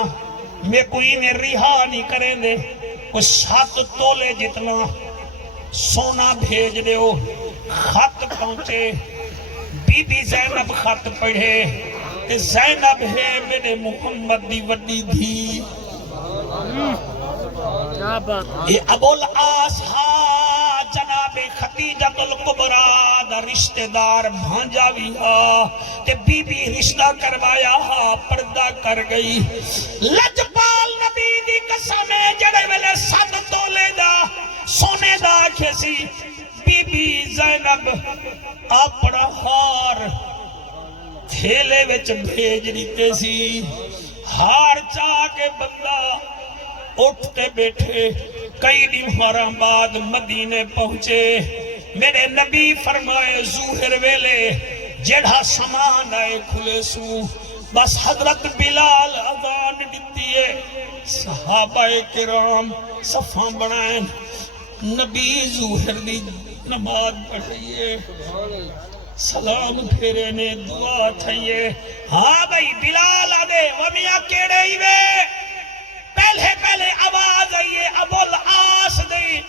میں کوئی میں رہا نہیں کریں دے کوئی 7 تولے جتنا سونا بھیج دے ہو خط پہنچے بی بی زینب خط پڑھے زینب ہے میرے محمد دی وڈی دھی یہ ابو العاص جناب خدیجۃ الکبریٰ دا رشتہ دار بھانجا بھی تے بی بی رشتہ کروایا پردہ کر گئی لجپال نبی دی قسم جڑے ویلے 7 تولے دا سونے دا کھسی بی بی زینب اپنا ہار تھیلے وچ بھیج دیتے سی ہار چاہ کے بندہ اٹھتے بیٹھے کئی دنوں بعد مدینے پہنچے میرے نبی فرمائے ظہر ویلے جڑا سامان آئے کھلے سو بس حضرت بلال اذان دیتی ہے صحابہ کرام صفاں بنائیں نبی ظہر دی نماز پڑھئیے سلام پھیرے نے دعا تھئیے ہاں بھائی بلال آدھے ومیاں کیڑے ہی وے پہلے آواز آئیے ابو العاص دے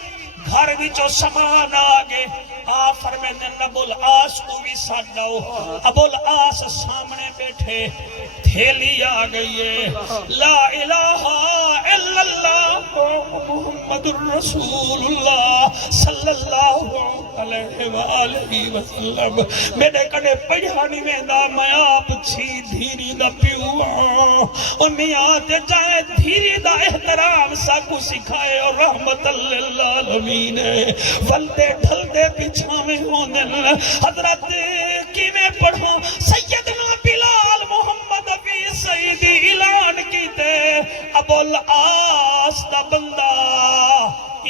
گھر وچوں سامان آگے آپ فرمیندن ابو العاص کو بھی ساتھ لاؤ ابو العاص سامنے بیٹھے تھیلی آ گئی ہے لا الہ الا اللہ محمد الرسول اللہ صلی اللہ علیہ وآلہ وسلم میرے کڑے پڑھانی میں دا میں آپ چھی دھیری دا پیوا اور میاں تے جائے دھیری دا احترام سا کو سکھائے اور رحمت للعالمین ولدے ڈھلدے پچھا میں ہونے حضرت کی میں پڑھا سیدنا بلال محمد ابی سیدی اعلان کیتے ابو العاص دا بندہ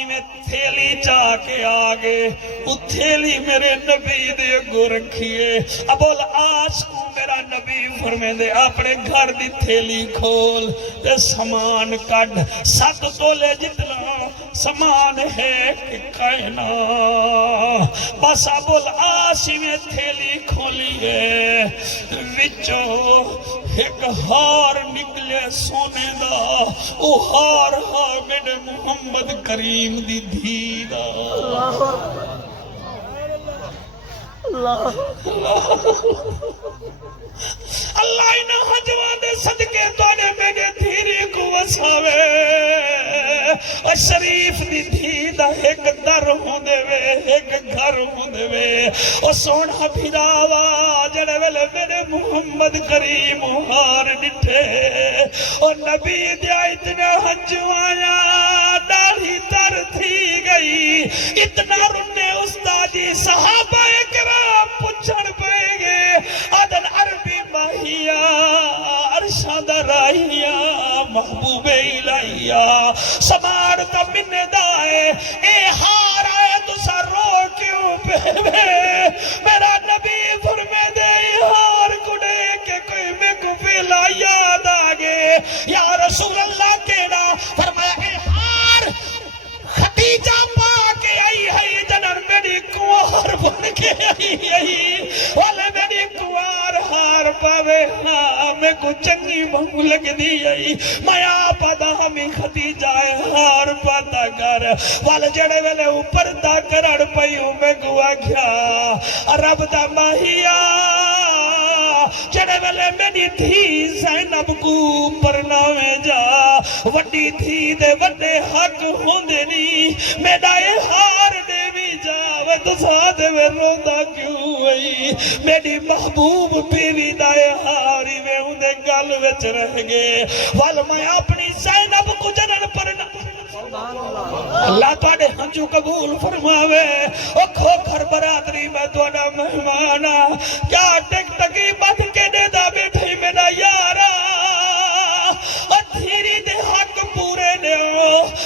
میں تھیلی چاہ کے آگے وہ تھیلی میرے نبی دے گو رکھیے ابو العاص کو میرا نبی فرمے دے اپنے گھر دی تھیلی کھول دے سامان کڑ 7 تولے جتنا سامان ہے کہ کائنا بس ابو العاص میں تھیلی کھولی ہے وچو ایک ہار نکلے سونے دا او ہار ہار میرے محمد کریم دی دھی دا اللہ انہاں حجواں دے صدقے توڑے میرے دھیری کو وساوے اور شریف دی دھی دا ایک در ہوندے وے ایک گھر ہوندے وے اور سونا بھیراوا جڑے ویلے میرے محمد کریم ہار ڈٹھے اور نبی دیا اتنا حجوایا داڑھی تر تھی گئی اتنا رنے استادی صحابہ کرام پچھڑ پہ گے عدن عربی ماہیا ارشاد رائیا محبوب الہیا سمار کا من دائے اے ہار آئے تو سا رو کیوں پہ میرا نبی فرمے دے ہار کڑے کہ کوئی میں کو فیلا یاد آگے یا رسول اللہ کہنا فرمایا اے ہار خدیجہ پاک آئی ہے جنر میری کوار بن کے آئی ہے والے میری کوار ہار پاوے میں کو چنگی بھنگ لگ دی ہے میں آپا دا ہمیں خدیجہ ہار پاتا کر والے جڑے ویلے اوپر دا کرڑ پئیوں میں کو آگیا رب دا ماہیا جڑے ویلے میری دھی زینب کو پرناوے جا وڈی دھی دے وڈے حق ہوندے نہیں میرا یہ ہار دے بھی جاوے تو ساتھ میں روندہ کیوں ہوئی میری محبوب بیوی دائے ہاری میں اندے گل وچ رہ گئے وال میں اپنی زینب کو جنن پرنا اللہ توڑے ہنچو قبول فرماوے او کھوکھر برادری میں توڑا مہمانا کیا ٹک ٹکی بات کے دے دا بیٹھے میرا یارا دھیری دے حق پورے دے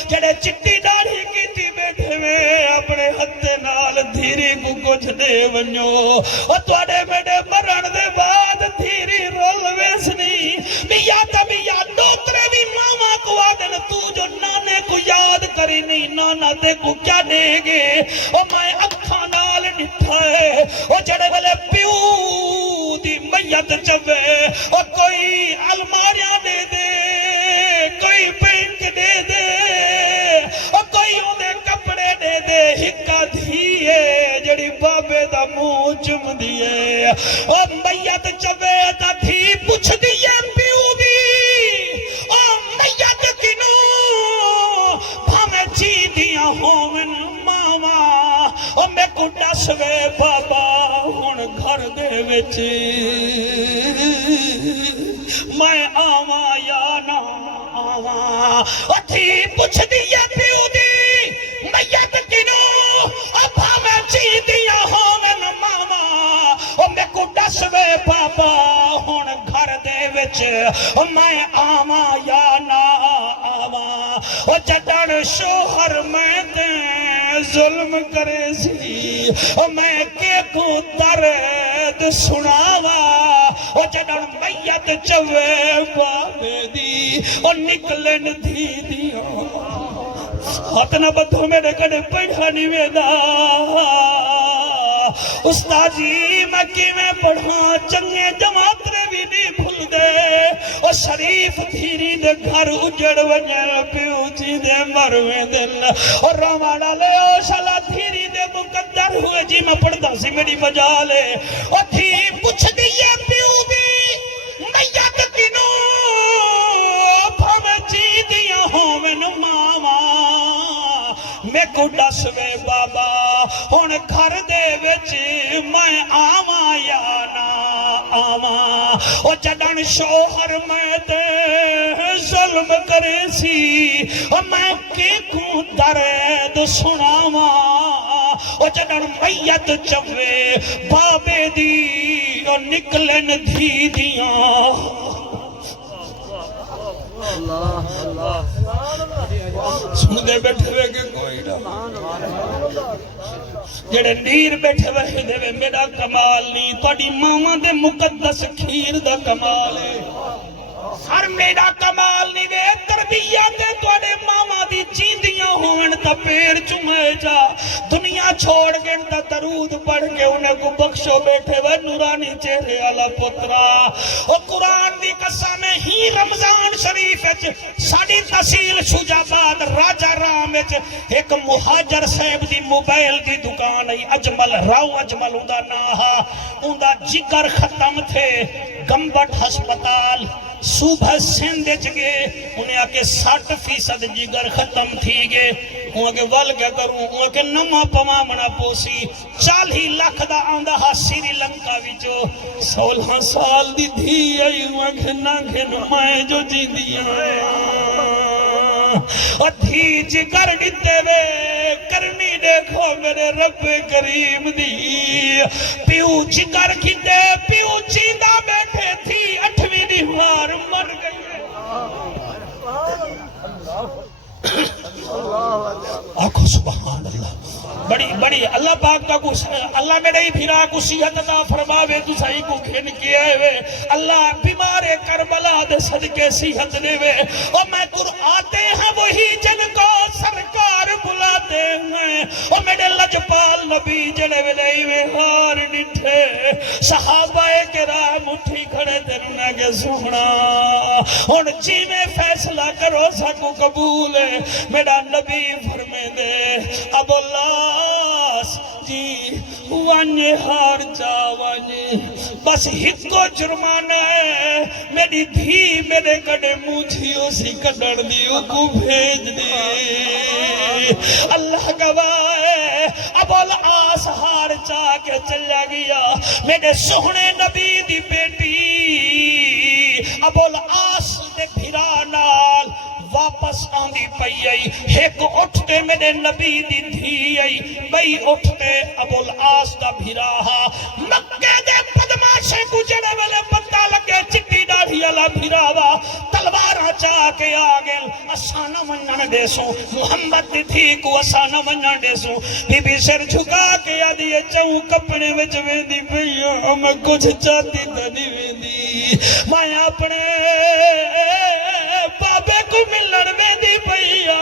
جڑے چٹی داڑھی کی تھی بیٹھے میں اپنے ہتھے نال دھیری کو کچھ دے ونجو اور توڑے میرے مرن دے بعد دھیری رول ویسنی میاں تا میاں دوترے بھی ماما کو آدن تو جو نانے کو یاد کری نہیں نانا دے کو کیا دے گے اور میں اکھا نال نٹھائے اور جڑے والے پیو دی میت چوے اور کوئی الماریاں دے دے کوئی پینک دے دے اور کوئی اندے کپڑے دے دے ہکا دھیے جڑی بابے دا منہ چم دیے اور میت چوے دا دھی پوچھ دیے پیو دی اور میت کنو بھامے چی دیا ہومن ماما اور میں کو ڈسوے بابا ہون گھر دے وچ میں آواں یا نہ آواں اتھی پوچھ دیا پیو دی میت کنو ابھا میں چی دیا ہومن ماما اور میں کو ڈسوے بابا ہون گھر دے وچ میں آواں یا نہ آواں اور جدن شوہر میں تے ظلم کرے سی اور میں کے کو درد سناوا اور جدن میت چوے بابے دی اور نکلن دھی دیا ہاتنا بدھو میرے کڑے پڑھا نیویدہ استاجی مکی میں پڑھا چنگے جماعترے بھی نہیں بھول دے اور شریف دھیری دے گھر اجڑ ونجر پیو جی دے مروے دل اور روانا لے او شالا دھیری دے مقدر ہوئے جی میں پڑھتا سی میری بجا لے اور تھی پوچھ دیئے پیو دی میت کنو بھامے جی دیا ہومن ماما میں کو ڈسوے بابا ہون گھر دے وچ میں آواں یا نہ آواں او جدن شوہر میں تے ظلم کرے سی او میں کے کو درد سناواں او جدن میت چوے بابے دی او نکلن دھی دیاں سن دے بیٹھے ہوئے کہ کوئی نہ جڑے نیر بیٹھے ہوئے دے میرا کمال نہیں توڑی ماما دے مقدس کھیر دا کمال ہے سر میرا کمال نہیں دے تربیت دے توڑے ماما دی چیندیاں ہوئن دا پیر چمے جا دنیا چھوڑ کے دا درود پڑھ کے انہیں کو بخشو بیٹھے وہ نورانی چہرے والا پترا اور قرآن دی قسم ہی رمضان شریف ساڑی تحصیل شجاباد راجہ رام ایک مہاجر صاحب دی موبائل دی دکان ہے اجمل راو اجمل اندہ ناہا اندہ جگر ختم تھے گمبٹ ہسپتال صوبہ سندھ چگے انہیں آکے 60% جگر ختم تھی گے انہیں آکے ول کیا کروں انہیں آکے نمہ پمامنا پوسی 40 لاکھ دا آندہ ہا سری لنکا ویچو 16 سال دی دھی آئی انہیں آکے ناکے نمائے جو جی دیا ادھی جگر ڈتے وے کرنی دیکھو میرے رب کریم دی پیو جگر کی دے پیو چیدہ بیٹھے تھی 8ویں دیوار مر گئی آنکھو سبحان اللہ بڑی اللہ پاک کا اللہ میرے ہی بھیرا کو صحت عطا فرماوے تو صحیح کو کھن کیا ہے اللہ بیمار کربلا دے صدقے صحت دے وے اور میں آتے ہیں وہی جن کو سرکار بلاتے ہیں اور میرے لجپال نبی جڑے ویلے میں ہار ڈٹھے صحابہ کرام اٹھی کھڑے تیرنا کے سونا اور جی میں فیصلہ کرو سکو قبول ہے میرا نبی فرمے دے اب اللہ جی وانجے ہار چاوانجے بس ہکو جرمانہ ہے میری دھی میرے کڑے مجھی اسی کڑڑ دیو کو بھیج دی اللہ گواہ ہے اب العاص ہار چاہ کے چلیا گیا میرے سہنے نبی دی بیٹی اب العاص دے بھیرا نال واپس آندی پئی آئی ایک اٹھتے میرے نبی دی دھی آئی بئی اٹھتے ابو العاص دا بھیراہا مکہ دے بدماشے کو جڑے والے پتہ لگے چٹی ڈاڑھی والا بھیراوا تلوارہ چاہ کے آگل اسانا منن دیسوں محمد دی تھی کو اسانا منن دیسوں بی بی سر جھکا کے آدھی چاہوں کپڑے میں جویندی پئی میں کچھ چاہتی تا نہیں ویندی میں اپنے بابے کو ملن میں دی پئیا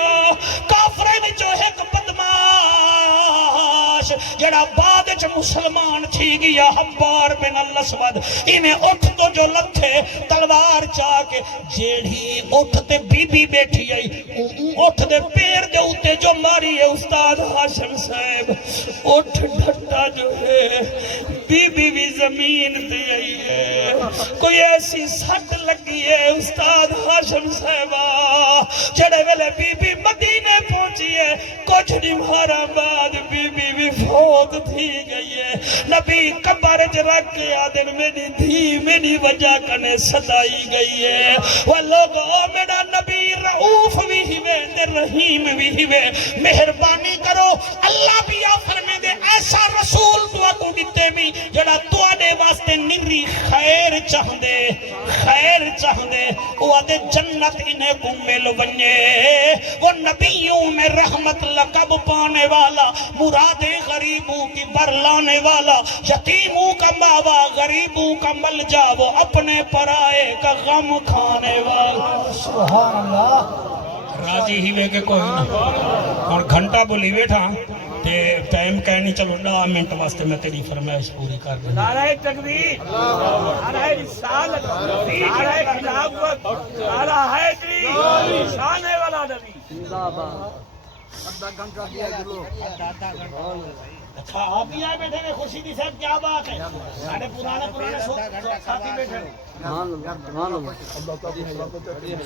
کافرے میں جو ایک بدماش جڑا بعد چ مسلمان تھی گیا حبار بن الاسود انہیں اٹھ تو جو لتھے تلوار چاہ کے جیڑھی اٹھ تے بی بی بیٹھی آئی اٹھ دے پیر دے ہوتے جو ماری ہے استاد ہاشم صاحب اٹھ ڈھٹا جو ہے بی بی بھی زمین تے آئی ہے کوئی ایسی سٹ لگی ہے استاد ہاشم صاحبہ جڑے ویلے بی بی مدینے پہنچی ہے کچھ نمہارا بعد بی بی بھی فوت تھی گئی ہے نبی قبر رکھ کے آدن میری دھی میری وجہ کنے صدائی گئی ہے وہ لوگوں میرا نبی رعوف بھی ہوئے رحیم بھی ہوئے مہربانی کرو اللہ بھی آفر میں دے ایسا رسول دعا کو دیتے بھی جڑا دعانے واسطے نری خیر چاہ دے وہ آدھے جنت انہیں کو مل بنye وہ نبیوں میں رحمت لقب پانے والا مراد غریبوں کی بر لانے والا یتیموں کا ماوا غریبوں کا ملجا وہ اپنے پرائے کا غم کھانے والا سبحان اللہ راضی ہی وے کے کوئی نہ اور گھنٹہ بولی بیٹھا تے ٹائم کہنی چلو 10 منٹ واسطے میں تیری فرمائش پوری کر دوں نعرہ تکبیر نعرہ رسالت نعرہ خلافت نعرہ حیدری شانے والا نبی زندہ باد اچھا آپ ہی آئے بیٹھے خوشی دی صاحب کیا بات ہے سارے پرانے ساتھی بیٹھے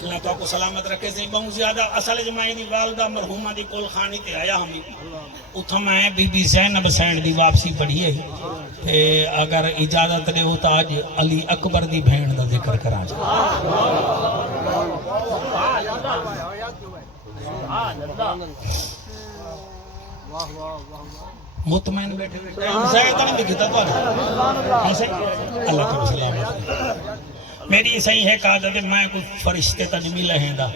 اللہ تو کو سلامت رکھے سے بہت زیادہ اصل جماعی دی والدہ مرحومہ دی کول خانی تے آیا ہمیں اتھا میں بی بی زینب سین دی واپسی پڑھی ہے تے اگر اجازت دے ہوتا آج علی اکبر دی بھین دا ذکر کرا جائے مطمئن بیٹھے زیادہ نہیں کہتا تو اللہ کو سلام میری صحیح ہے کہا کہ میں کوئی فرشتے تا نہیں ملا ہے دا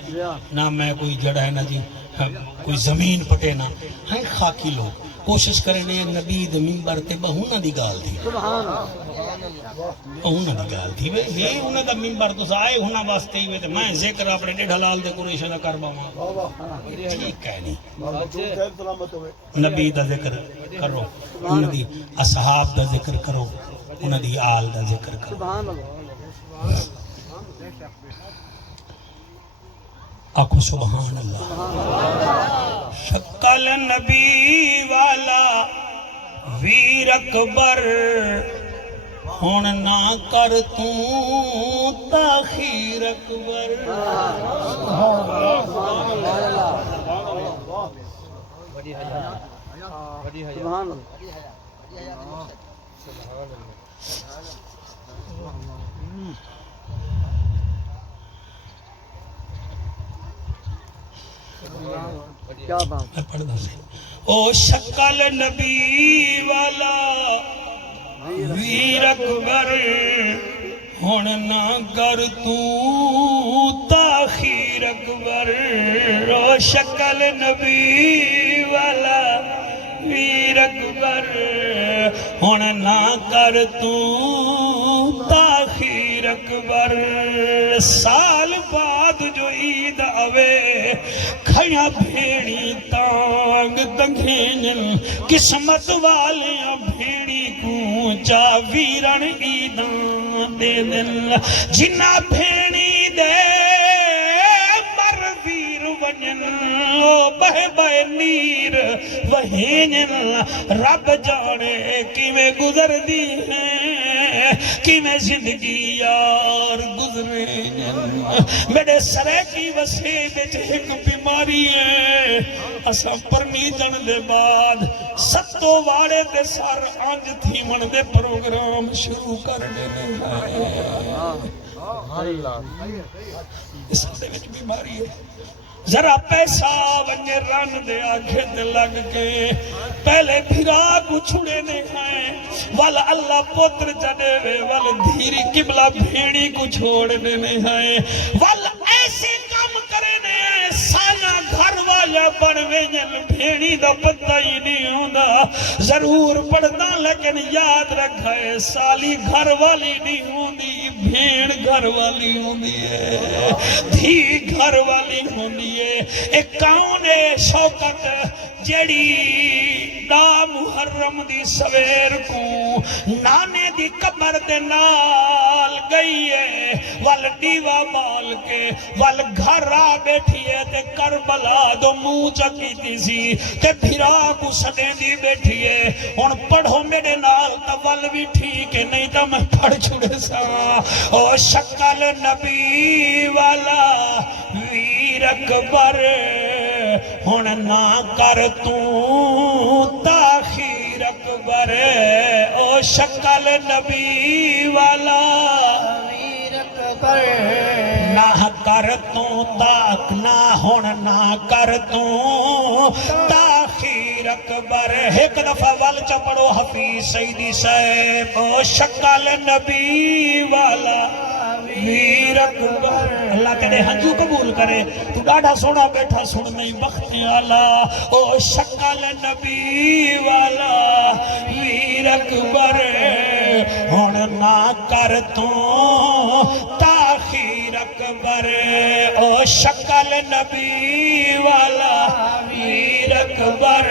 نہ میں کوئی جڑا ہے نا جی کوئی زمین پٹے نا ہیں خاکی لوگ کوشش کرنے نبی دے منبر تے بہونا دی گال دی انہاں دی گل تھی وے یہ انہاں دا منبر تو آئے انہاں واسطے ہی وے تے میں ذکر اپنے ڈیڑھ حلال دے قریش دا کر باواں ٹھیک ہے نہیں نبی دا ذکر کرو انہاں دی اصحاب دا ذکر کرو انہاں دی آل دا ذکر کرو سبحان اللہ آکھو سبحان اللہ شکل نبی والا ویر اکبر ہن نہ کر توں تاخیر اکبر سبحان اللہ کیا بات میں پڑھ دا سے او شکل نبی والا ویر اکبر ہن نہ کر توں تاخیر اکبر او شکل نبی والا ویر اکبر ہن نہ کر توں تاخیر اکبر سال بعد جو عید آوے کھڑیاں بھیڑی تانگ تنگھین قسمت والیاں بھیڑی کو جا ویرن عیداں دے دل جنہ بھیڑی دے مر ویر ونجن او بہ بہ نیر وہینن رب جانے کی میں گزر دی ہیں کی میں زندگی یار گزرے میرے سرے کی وسیع بچ ایک بیماری ہے اساں پرنی جن دے بعد ستو واڑے دے سر آنج تھی من دے پروگرام شروع کر دینے اس دے وچ بیماری ہے ذرا پیسہ ونجے رن دے آگے دے لگ کے پہلے بھیرا کو چھڑے نے ہیں والا اللہ پتر جڑے وے والا دھیری قبلہ بھیڑی کو چھوڑنے نے ہیں والا ایسے کام کرے نے ہیں سانا گھر والا بڑھویں بھیڑی دا پتہ ہی نہیں ہوندہ ضرور پڑھنا لیکن یاد رکھائے سالی گھر والی نہیں ہوندی بھیڑ گھر والی ہوندی ہے دھی گھر والی ہوندی ایک کون ہے شوکت جیڑی دا محرم دی سویر کو نانے دی قبر دے نال گئی ہے وال دیوا بال کے وال گھر آ بیٹھی ہے تے کربلا دو منہ چکی تھی سی تے بھیرا کو سدیں دی بیٹھی ہے ان پڑھو میرے نال تا وال بھی ٹھیک ہے نہیں تا میں پڑھ چھوڑے سا او شکل نبی والا ویر اکبر ہن نہ کر توں تاخیر اکبر او شکل نبی والا ویر اکبر نہ کر توں تاک نہ ہن نہ کر توں تاخیر اکبر ایک دفعہ وال چپڑو حفیظ سیدی صاحب او شکل نبی والا ویر اکبر اللہ تیرے ہنجو قبول کرے تو ڈاڑا سونا بیٹھا سن نہیں بخت آلا او شکل نبی والا ویر اکبر ہن نہ کر توں تاخیر اکبر او شکل نبی والا ویر اکبر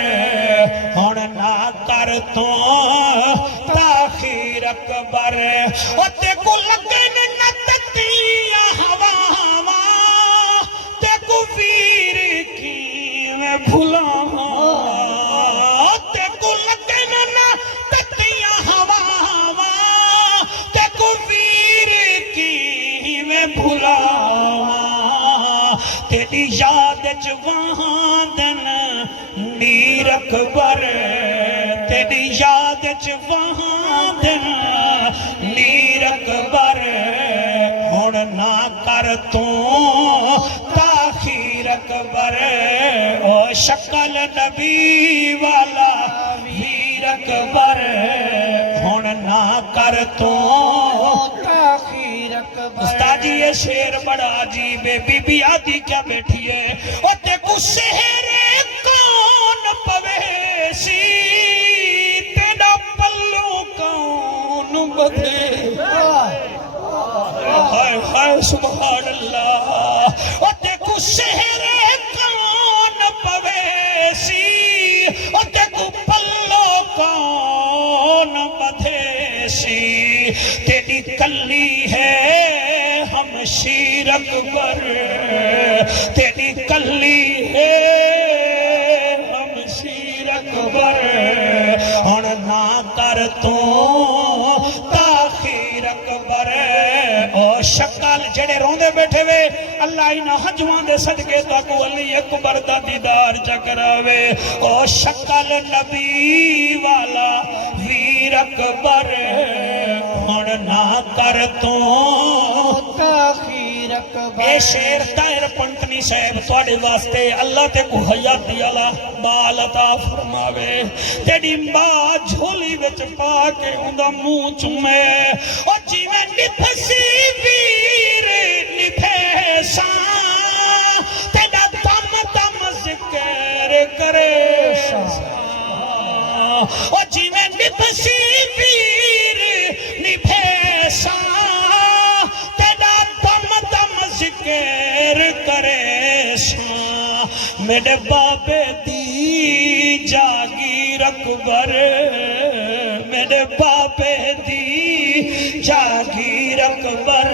ہن نہ کر توں تاخیر اکبر او تے کو لگے نہ تکیا ہوا تے کو ویر کی میں بھولا تے کو لگے نہ تکیا ہوا تے کو ویر کی میں بھولا تیری یاد وہاں دن میر اکبر تیری یاد وہاں دن میر اکبر ہن نہ کر توں تاخیر اکبر او شکل نبی والا ویر اکبر ہن نہ کر توں تاخیر اکبر استاد یہ شیر بڑا عجیب ہے بی بی آدھی کیا بیٹھی ہے او تے کو سہرے کون پوے سی تیرا پلو کون بدے تیری کلی ہے ہمشیر اکبر تیری کلی ہے ہمشیر اکبر ہن نہ کر تو تاخیر اکبر او شکل جڑے روندے بیٹھے وے اللہ انہاں حجواں دے صدقے تک ولی اکبر دا دیدار چکراوے او شکل نبی والا ویر اکبر ہن نہ کر تو تاخیر اکبر اے شیر طاہر پنٹنی صاحب تواڈے واسطے اللہ تے کو حیاتی والا بال عطا فرماوے تیری ماں جھولی وچ پا کے اوندا منہ چومے او جویں نپسی ویر نبھے ساں تیرا دم دم ذکر کرے او جویں نپسی ویر نبھے ساں تیرا دم دم ذکر کرے ساں میرے بابے دی جاگیر اکبر میرے بابے دی جاگیر اکبر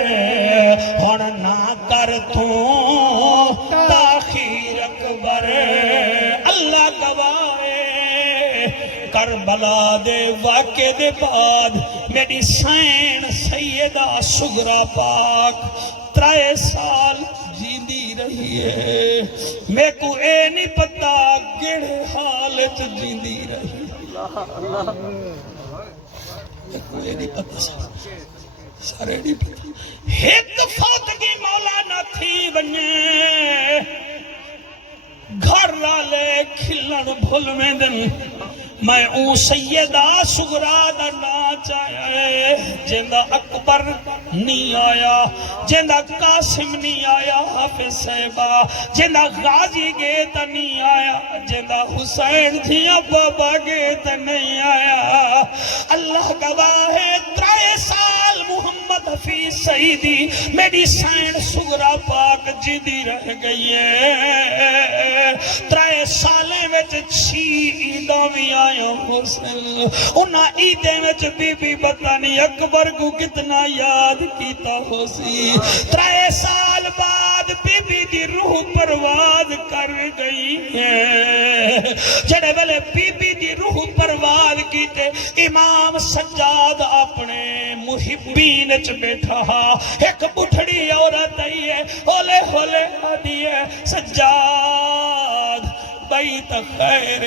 ہن نہ کر تو تاخیر اکبر اللہ گواہ کربلا دے واقعے دے بعد میری سین سیدہ سغرا پاک 3 سال جیندی رہی ہے میں کو اے نہیں پتا کیڑے حالت جیندی رہی میں کو اے نہیں پتا سارے نہیں پتا ایک فوتگی مولا نہ تھی بنے گھر رالے کھلن بھول میں دن میں اون سیدہ سغرا دا نا چاہے جندہ اکبر نہیں آیا جندہ قاسم نہیں آیا حافظ صاحبہ جندہ غازی گیتا نہیں آیا جندہ حسین دھیا بابا گیتا نہیں آیا اللہ گواہ ہے 3 سال محمد حفیظ سعیدی میری سین سغرا پاک جیدی رہ گئی ہے 3 سالیں وچ 6 عیداں بھی آیا حسن انہاں عیدیں وچ بی بی بتانی اکبر کو کتنا یاد کیتا ہو سی 3 سال بعد بی بی دی روح پرواز کر گئی ہے جڑے ویلے بی بی دی روح پرواز کیتے امام سجاد اپنے محبین چ بیٹھا ایک بٹھڑی عورت آئی ہے ہولے ہولے آدھی ہے سجاد بیت خیر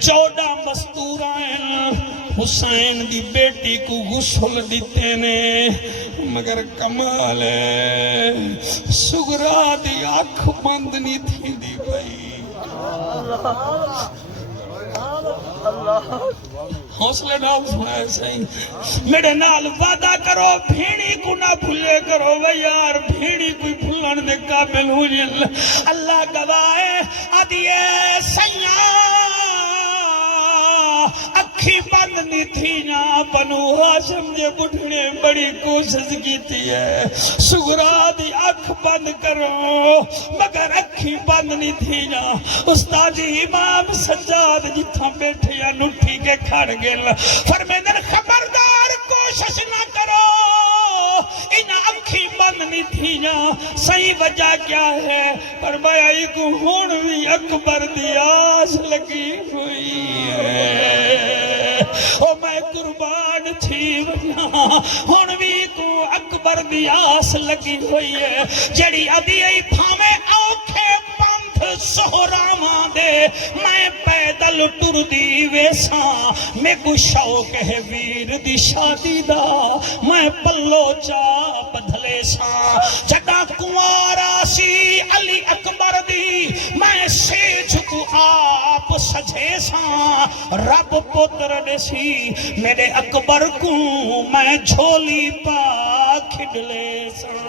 14 مستورائیں حسین دی بیٹی کو غسل دیتے نے مگر کمال ہے سغرا دی آنکھ بند نہیں تھی دی بھائی حوصلے نال سنائے صحیح میرے نال وعدہ کرو بھیڑی کو نہ بھولے کرو وے یار بھیڑی کوئی بھولن دے قابل ہو جل اللہ گواہ ہے آدھیے سیاں اکھی بند نہیں تھی نا بنو ہاشم دے بڑھنے بڑی کوشش کی تھی ہے سغرا دی اکھ بند کرو مگر اکھی بند نہیں تھی نا استاد امام سجاد جتھاں بیٹھے یا نٹھی کے کھڑ گل فرمیندن خبردار کوشش نہ کرو ان اکھی بند نہیں تھی نا صحیح وجہ کیا ہے فرمایا کو ہون بھی اکبر دی آس لگی ہوئی ہے او میں قربان تھی ونا ہون بھی کو اکبر دی آس لگی ہوئی ہے جڑی ابھی ای پھامے اوکھے پنتھ سہراواں دے میں پیدل ٹر دی ویساں میں کو شوق ہے ویر دی شادی دا میں پلو چا بدلے ساں جڑا کنوارا سی علی اکبر دی میں سیج کو آپ سجے ساں رب پتر دے سی میرے اکبر کو میں جھولی پا کھڈلے ساں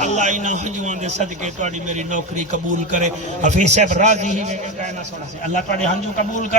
اللہ انہاں ہنجوان دے صدقے تواڈی میری نوکری قبول کرے حفیظ صاحب راضی ہی میں کہنا سونا سی اللہ تواڈے ہنجو قبول کرے